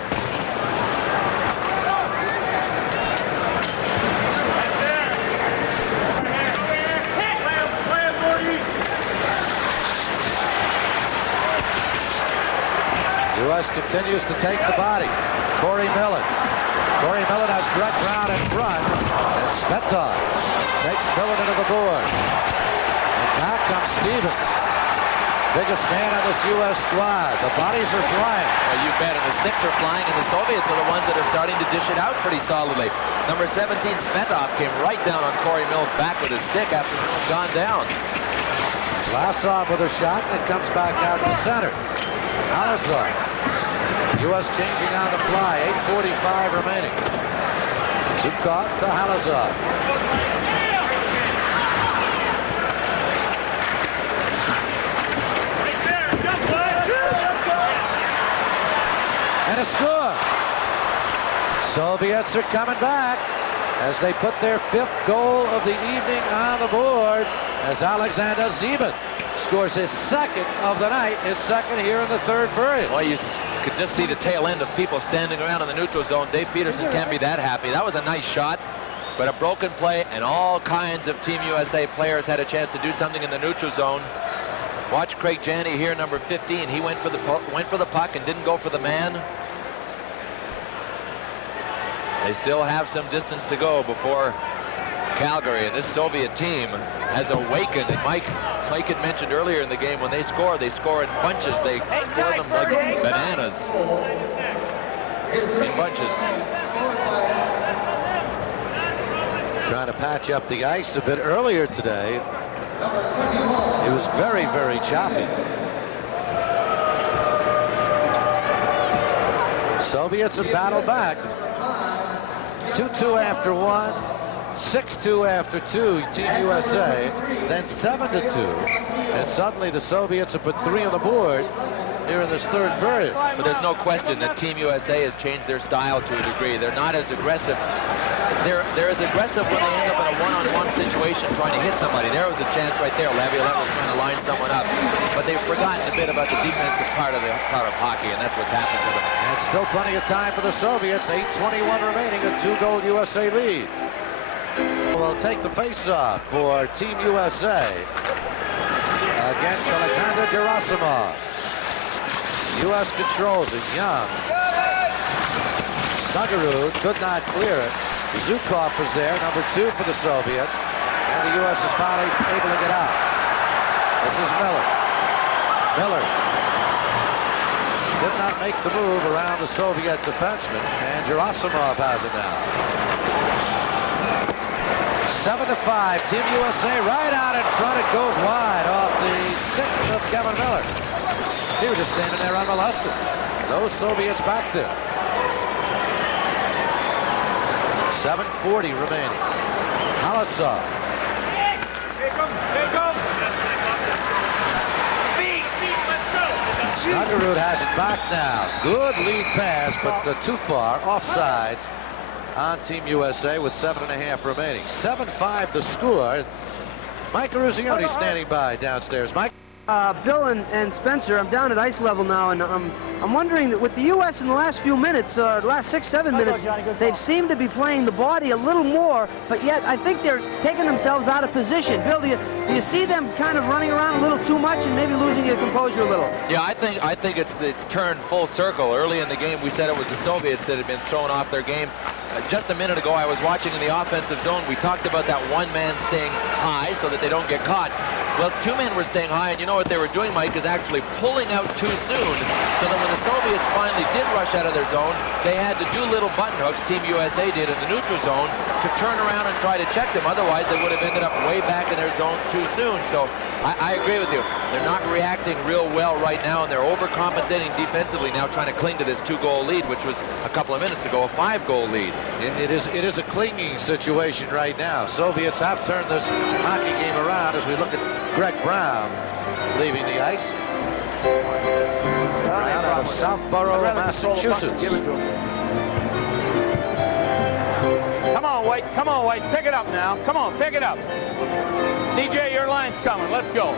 U.S. continues to take the body. Corey Millon. Corey Millon has Greg Brown in front, and Tsvetov takes Millon into the board. And back comes Stevens, biggest man on this U.S. squad. The bodies are flying. Well, you bet, and the sticks are flying, and the Soviets are the ones that are starting to dish it out pretty solidly. Number 17, Tsvetov, came right down on Corey Millen's back with his stick after Millen's gone down. Vlasov with a shot, and it comes back out to center. Halizov. U.S. changing on the fly. 8:45 remaining. Zhukov to Halizov. And a score. Soviets are coming back as they put their 5th goal of the evening on the board as Alexander Zybin scores his second of the night, his second here in the third period. Well, you could just see the tail end of people standing around in the neutral zone. Dave Peterson can't be that happy. That was a nice shot, but a broken play, and all kinds of Team USA players had a chance to do something in the neutral zone. Watch Craig Janney here, number 15. He went for the puck and didn't go for the man. They still have some distance to go before Calgary, and this Soviet team has awakened. And Mike had mentioned earlier in the game, when they score in bunches. They score them like bananas. In bunches. Trying to patch up the ice a bit earlier today. It was very, very choppy. Soviets have battled back. 2-2 after one, 6-2 after two, Team USA, then 7-2. And suddenly the Soviets have put 3 on the board here in this third period. But there's no question that Team USA has changed their style to a degree. They're not as aggressive. They're as aggressive when they end up in a one-on-one situation trying to hit somebody. There was a chance right there. Laviolette was trying to line someone up. But they've forgotten a bit about the defensive part of hockey, and that's what's happened to them. And still plenty of time for the Soviets. 8:21 remaining, a 2-goal USA lead. We'll take the face-off for Team USA against Alexander Gerasimov. U.S. controls it. Young. Snuggerud could not clear it. Zukov is there, number 2 for the Soviets. And the U.S. is finally able to get out. This is Miller. Miller did not make the move around the Soviet defenseman, and Gerasimov has it now. 7-5, Team USA right out in front. It goes wide off the stick of Kevin Miller. He was just standing there unmolested. No Soviets back there. 7:40 remaining. Halitsov. Snuggerud has it back now. Good lead pass, but too far. Offsides on Team USA with 7.5 remaining. 7-5 the score. Mike Eruzione standing by downstairs. Mike. Bill and Spencer, I'm down at ice level now, and I'm wondering that with the U.S. in the last few minutes, last 6-7 minutes, they've seemed to be playing the body a little more, but yet I think they're taking themselves out of position. Bill, do you see them kind of running around a little too much and maybe losing your composure a little? Yeah, I think it's turned full circle. Early in the game, we said it was the Soviets that had been thrown off their game. Just a minute ago, I was watching in the offensive zone. We talked about that one man staying high so that they don't get caught. Well, 2 men were staying high, and you know what they were doing, Mike, is actually pulling out too soon, so that when the Soviets finally did rush out of their zone, they had to do little button hooks, Team USA did in the neutral zone, to turn around and try to check them. Otherwise, they would have ended up way back in their zone too soon. So I agree with you. They're not reacting real well right now, and they're overcompensating defensively now, trying to cling to this 2-goal lead, which was a couple of minutes ago a 5-goal lead. It is a clinging situation right now. Soviets have turned this hockey game around as we look at Greg Brown leaving the ice. Brown out of Southborough, Massachusetts. Give it to him. Come on, White. Come on, White. Pick it up now. Come on, pick it up. CJ, your line's coming. Let's go.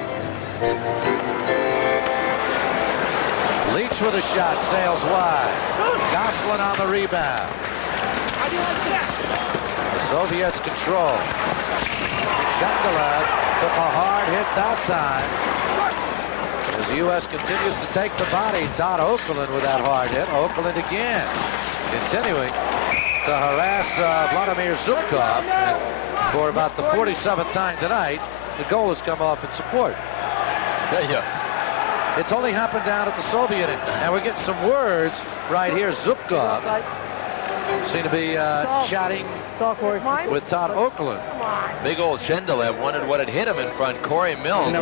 Leitch with a shot, sails wide. Goslin on the rebound. How do you like that? The Soviets control. Shendelev took a hard hit that time. As the U.S. continues to take the body, Todd Okерлund with that hard hit. Okерлund again, continuing to harass Vladimir Zukov. And for about the 47th time tonight, the goal has come off in support. It's only happened down at the Soviet end. And we're getting some words right here. Zukov seem to be chatting with Todd Okерлund. Big old Shendelev wondered what had hit him in front. Corey Milne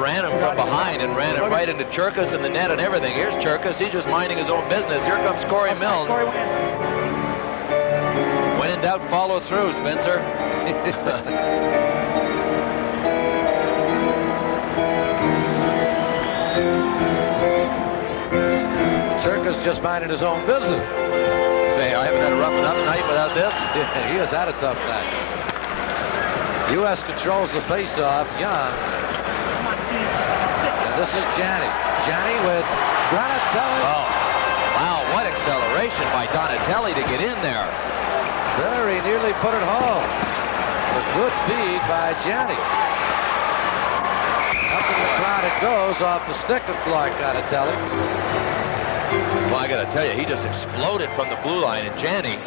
ran him from behind and ran him right into Cherkas in the net and everything. Here's Cherkas. He's just minding his own business. Here comes Corey Milne. When in doubt, follow through, Spencer. Cherkas just minding his own business. Say, I haven't had a rough enough night without this. Yeah, he has had a tough night. U.S. controls the face-off. Young This is Johnny. Johnny with Donatelli. Oh, wow, what acceleration by Donatelli to get in there. Very nearly put it home. A good feed by Johnny. Up in the crowd it goes off the stick of Clark Donatelli. Well, I got to tell you, he just exploded from the blue line, and Johnny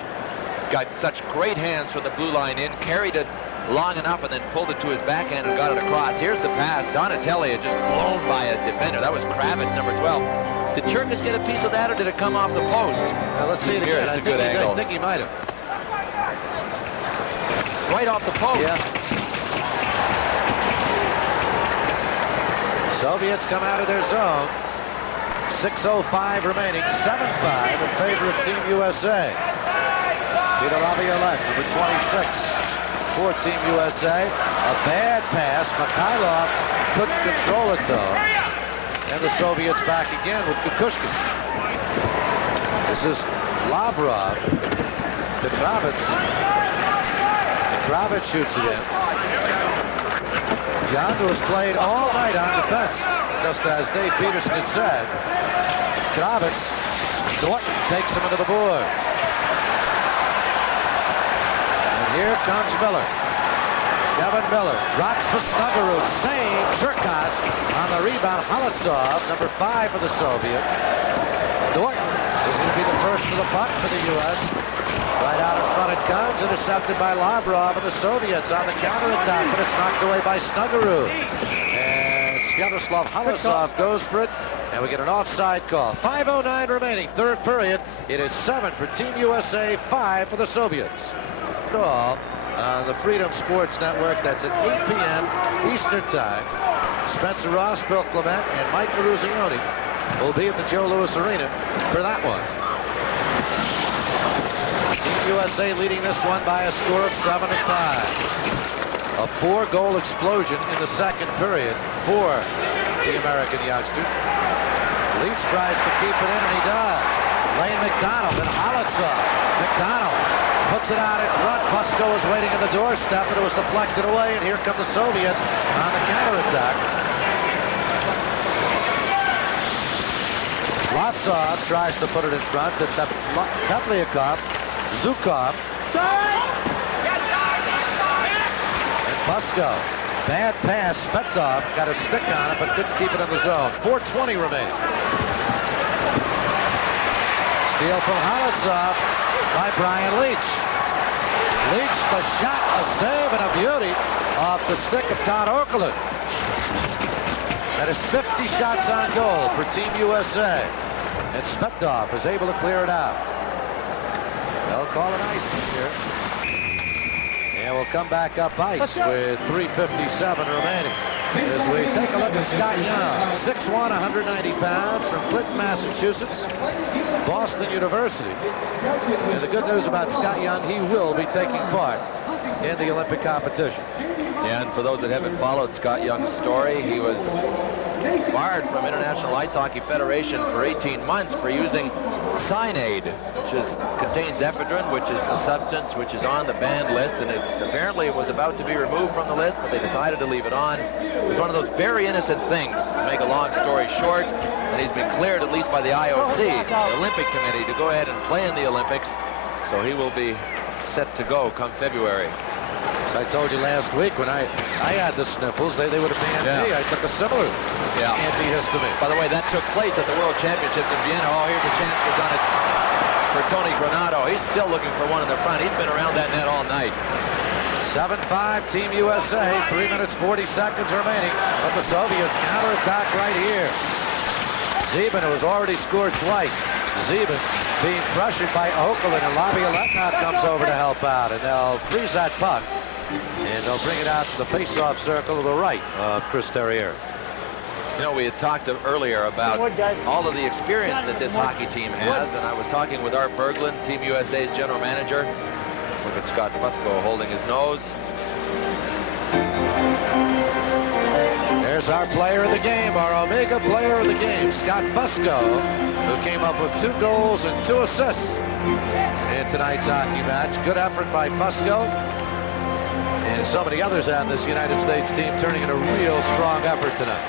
got such great hands from the blue line in, carried it long enough, and then pulled it to his backhand and got it across. Here's the pass. Donatelli had just blown by his defender. That was Kravец, number 12. Did Cherkis get a piece of that, or did it come off the post? Now, let's see it again. Here's a good angle. I think he might have. Right off the post. Yeah. Soviets come out of their zone. 6:05 remaining. 7-5 in favor of Team USA. Peter Laviolette, number 26, for Team USA. A bad pass. Mikhailov couldn't control it, though. And the Soviets back again with Kukushkin. This is Lavrov to Kravets. Kravets shoots it in. Yondu has played all night on defense, just as Dave Peterson had said. Kravets, Norton takes him into the board. And here comes Miller. Kevin Miller drops for Snuggerud. Save Cherkis on the rebound. Halitsov, number 5 for the Soviet. Norton is going to be the first for the puck for the U.S. Right out in front it comes, intercepted by Lavrov, and the Soviets on the counterattack, but it's knocked away by Snuggerud. And Sviatoslav Halitsov goes for it, and we get an offside call. 5:09 remaining, third period. It is 7 for Team USA, 5 for the Soviets. Call on the Freedom Sports Network. That's at 8 p.m. Eastern Time. Spencer Ross, Bill Clement, and Mike Maruzioni will be at the Joe Louis Arena for that one. Team USA leading this one by a score of 7-5. A 4-goal explosion in the second period for the American youngster. Leach tries to keep it in, and he does. Lane McDonald and Halitsov. McDonald puts it out in front. Fusco is waiting at the doorstep, and it was deflected away, and here come the Soviets on the counterattack. Latsov tries to put it in front to Teplякov. Zukov. And Fusco. Bad pass. Svetkov got a stick on it, but couldn't keep it in the zone. 4:20 remaining. Steal from Halitsov by Brian Leitch. Leitch, the shot, a save, and a beauty off the stick of Todd Okерлund. That is 50 shots on goal for Team USA. And Svetkov is able to clear it out. They'll call it ice here. And we'll come back up ice with 3:57 remaining. As we take a look at Scott Young, 6'1", 190 pounds, from Clinton, Massachusetts, Boston University. And the good news about Scott Young, he will be taking part in the Olympic competition. And for those that haven't followed Scott Young's story, he was barred from International Ice Hockey Federation for 18 months for using cyanide, which contains ephedrine, which is a substance which is on the banned list, and apparently it was about to be removed from the list, but they decided to leave it on. It was one of those very innocent things, to make a long story short, and he's been cleared, at least by the IOC, the Olympic Committee, to go ahead and play in the Olympics, so he will be set to go come February. As I told you last week, when I had the sniffles, they would have banned me. I took a similar antihistamine. By the way, that took place at the World Championships in Vienna. Oh, here's a chance for Tony Granado. He's still looking for one in the front. He's been around that net all night. 7-5 Team USA, 3 minutes 40 seconds remaining. But the Soviets counterattack right here. Zybin, who has already scored twice. Zybin being pressured by Okерлund, and Laviolette now comes over to help out, and they'll freeze that puck, and they'll bring it out to the face-off circle to the right of Chris Terrier. You know, we had talked earlier about all of the experience that this hockey team has, and I was talking with Art Berglund, Team USA's general manager. Look at Scott Fusco holding his nose. There's our player of the game, our Omega player of the game, Scott Fusco, who came up with 2 goals and 2 assists in tonight's hockey match. Good effort by Fusco. And so many others on this United States team turning in a real strong effort tonight.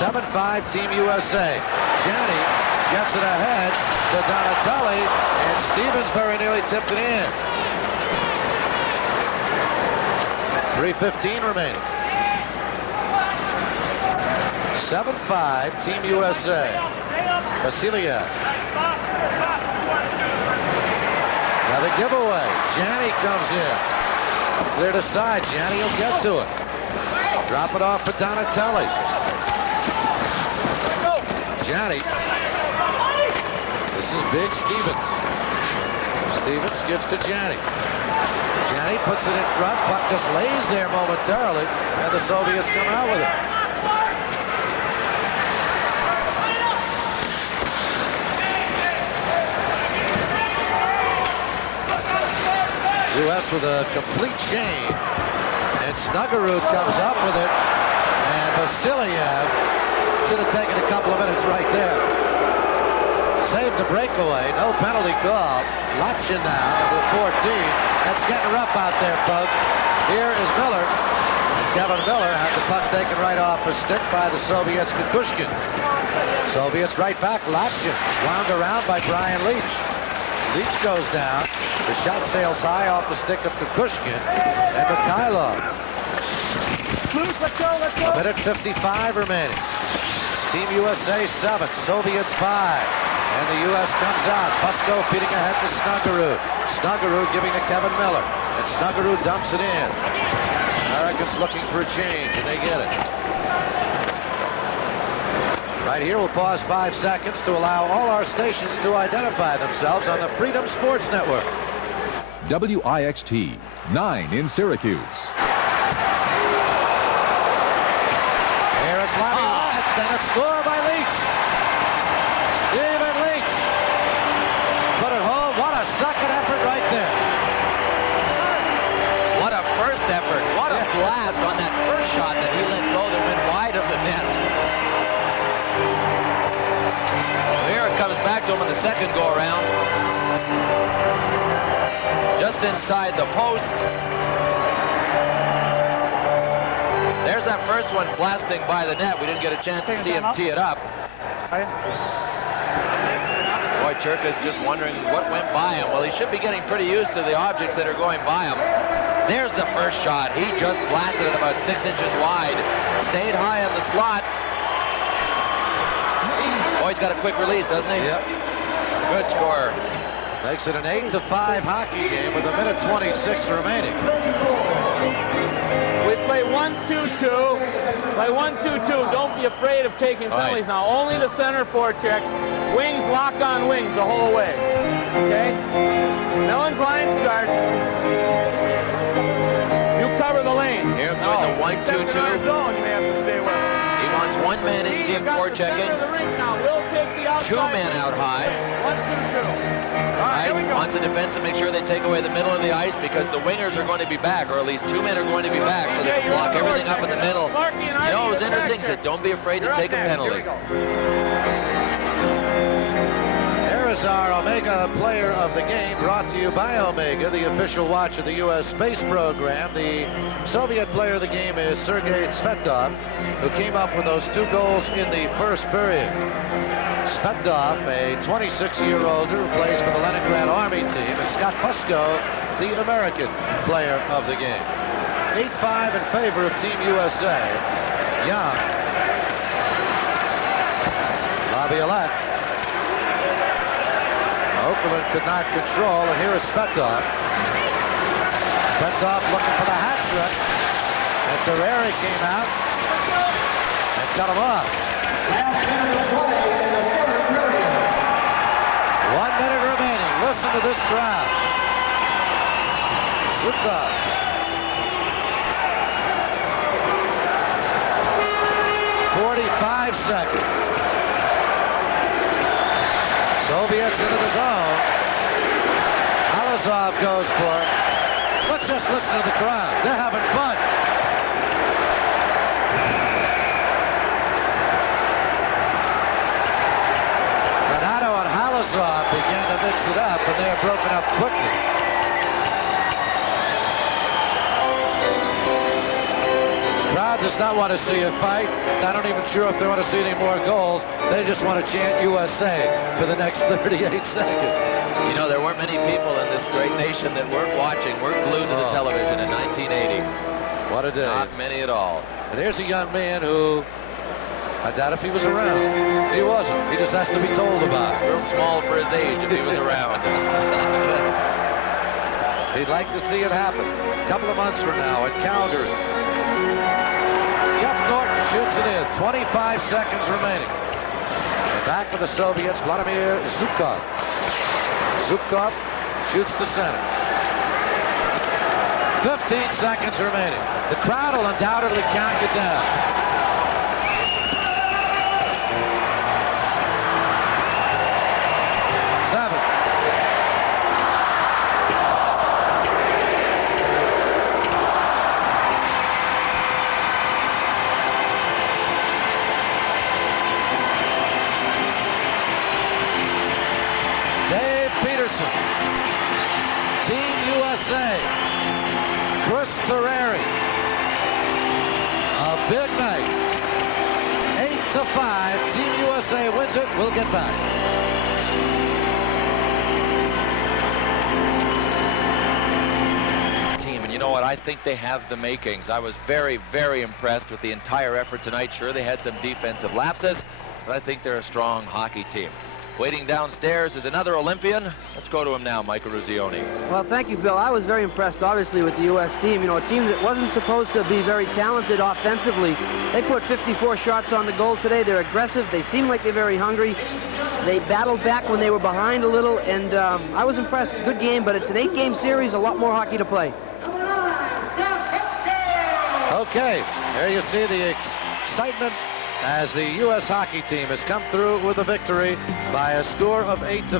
7-5 Team USA. Jenny gets it ahead to Donatelli, and Stevens very nearly tipped it in. 3:15 remaining. 7-5 Team USA. Vasilia. Now the giveaway. Jenny comes in. Cleared aside. Jenny will get to it. Drop it off for Donatelli. Jenny. This is big Stevens. Stevens gives to Jenny. Jenny puts it in front. Puck just lays there momentarily, and the Soviets come out with it. U.S. with a complete change, and Snuggerud comes up with it, and Vasiliev should have taken a couple of minutes right there. Saved the breakaway, no penalty call. Lopshin now, number 14. That's getting rough out there, folks. Here is Miller. Kevin Miller had the puck taken right off his stick by the Soviets' Kukushkin. Soviets right back, Lopshin. Wound around by Brian Leitch. Leitch goes down. The shot sails high off the stick of Kukushkin and Mikhailov. A minute 55 remaining. Team USA 7, Soviets 5. And the U.S. comes out. Fusco feeding ahead to Snuggerud. Snuggerud giving to Kevin Miller. And Snuggerud dumps it in. Americans looking for a change, and they get it. Right here, we'll pause 5 seconds to allow all our stations to identify themselves on the Freedom Sports Network. WIXT 9 in Syracuse. Here is Lavi Lance, and a score by Leitch. Stephen Leitch put it home. What a second effort right there. What a first effort. What a blast on that first shot that he let go that went wide of the net. Here it comes back to him in the second go-around. Just inside the post. There's that first one blasting by the net. We didn't get a chance to see him tee it up. Boy, Churka's just wondering what went by him. Well, he should be getting pretty used to the objects that are going by him. There's the first shot. He just blasted it about 6 inches wide. Stayed high in the slot. Boy, he's got a quick release, doesn't he? Yep. Good scorer. Makes it an 8-5 hockey game with a minute 26 remaining. We play 1-2-2. Play 1-2-2. Don't be afraid of taking penalties now. Only the center forechecks. Wings lock on wings the whole way. Okay? Millen's line starts. You cover the lane. Here doing the 1-2-2. Zone, you may have to stay with. He wants one man in deep forechecking. We'll take the outside. 2 men out high. 1-2-2. All right, here we go. Wants the defense to make sure they take away the middle of the ice because the wingers are going to be back, or at least 2 men are going to be back, so they can block everything up in the middle. You know, it was interesting. Said, don't be afraid to take a penalty. There is our Omega Player of the Game, brought to you by Omega, the official watch of the U.S. space program. The Soviet Player of the Game is Sergei Tsvetov, who came up with those 2 goals in the first period. Tsvetov, a 26-year-old who plays for the Leningrad Army team, and Scott Fusco, the American Player of the Game. 8-5 in favor of Team USA. Young. Laviolette. Okерлund could not control, and here is Tsvetov. Tsvetov looking for the hat trick. And Terreri came out and cut him off. 1 minute remaining. Listen to this crowd. Jukov. Seconds. Soviets into the zone. Halazov goes for it. Let's just listen to the crowd. They're having fun. Grэнато and Halazov began to mix it up, and they are broken up quickly. Crowd crowd does not want to see a fight. I'm not even sure if they want to see any more goals. They just want to chant USA for the next 38 seconds. You know, there weren't many people in this great nation that weren't watching, weren't glued to the television in 1980. What a day. Not many at all. And here's a young man who, I doubt if he was around. He wasn't. He just has to be told about it. Real small for his age if he was around. He'd like to see it happen. A couple of months from now at Calgary. Jeff Norton shoots it in. 25 seconds remaining. And back for the Soviets, Vladimir Zukov. Zukov shoots to center. 15 seconds remaining. The crowd will undoubtedly count you down. Big night. 8-5. Team USA wins it. We'll get back. Team, and you know what? I think they have the makings. I was very, very impressed with the entire effort tonight. Sure, they had some defensive lapses, but I think they're a strong hockey team. Waiting downstairs is another Olympian. Let's go to him now, Mike Ruzioni. Well, thank you, Bill. I was very impressed, obviously, with the U.S. team. You know, a team that wasn't supposed to be very talented offensively. They put 54 shots on the goal today. They're aggressive. They seem like they're very hungry. They battled back when they were behind a little, and I was impressed. Good game, but it's an 8-game series, a lot more hockey to play. Okay, there you see the excitement as the U.S. hockey team has come through with a victory by a score of 8-5.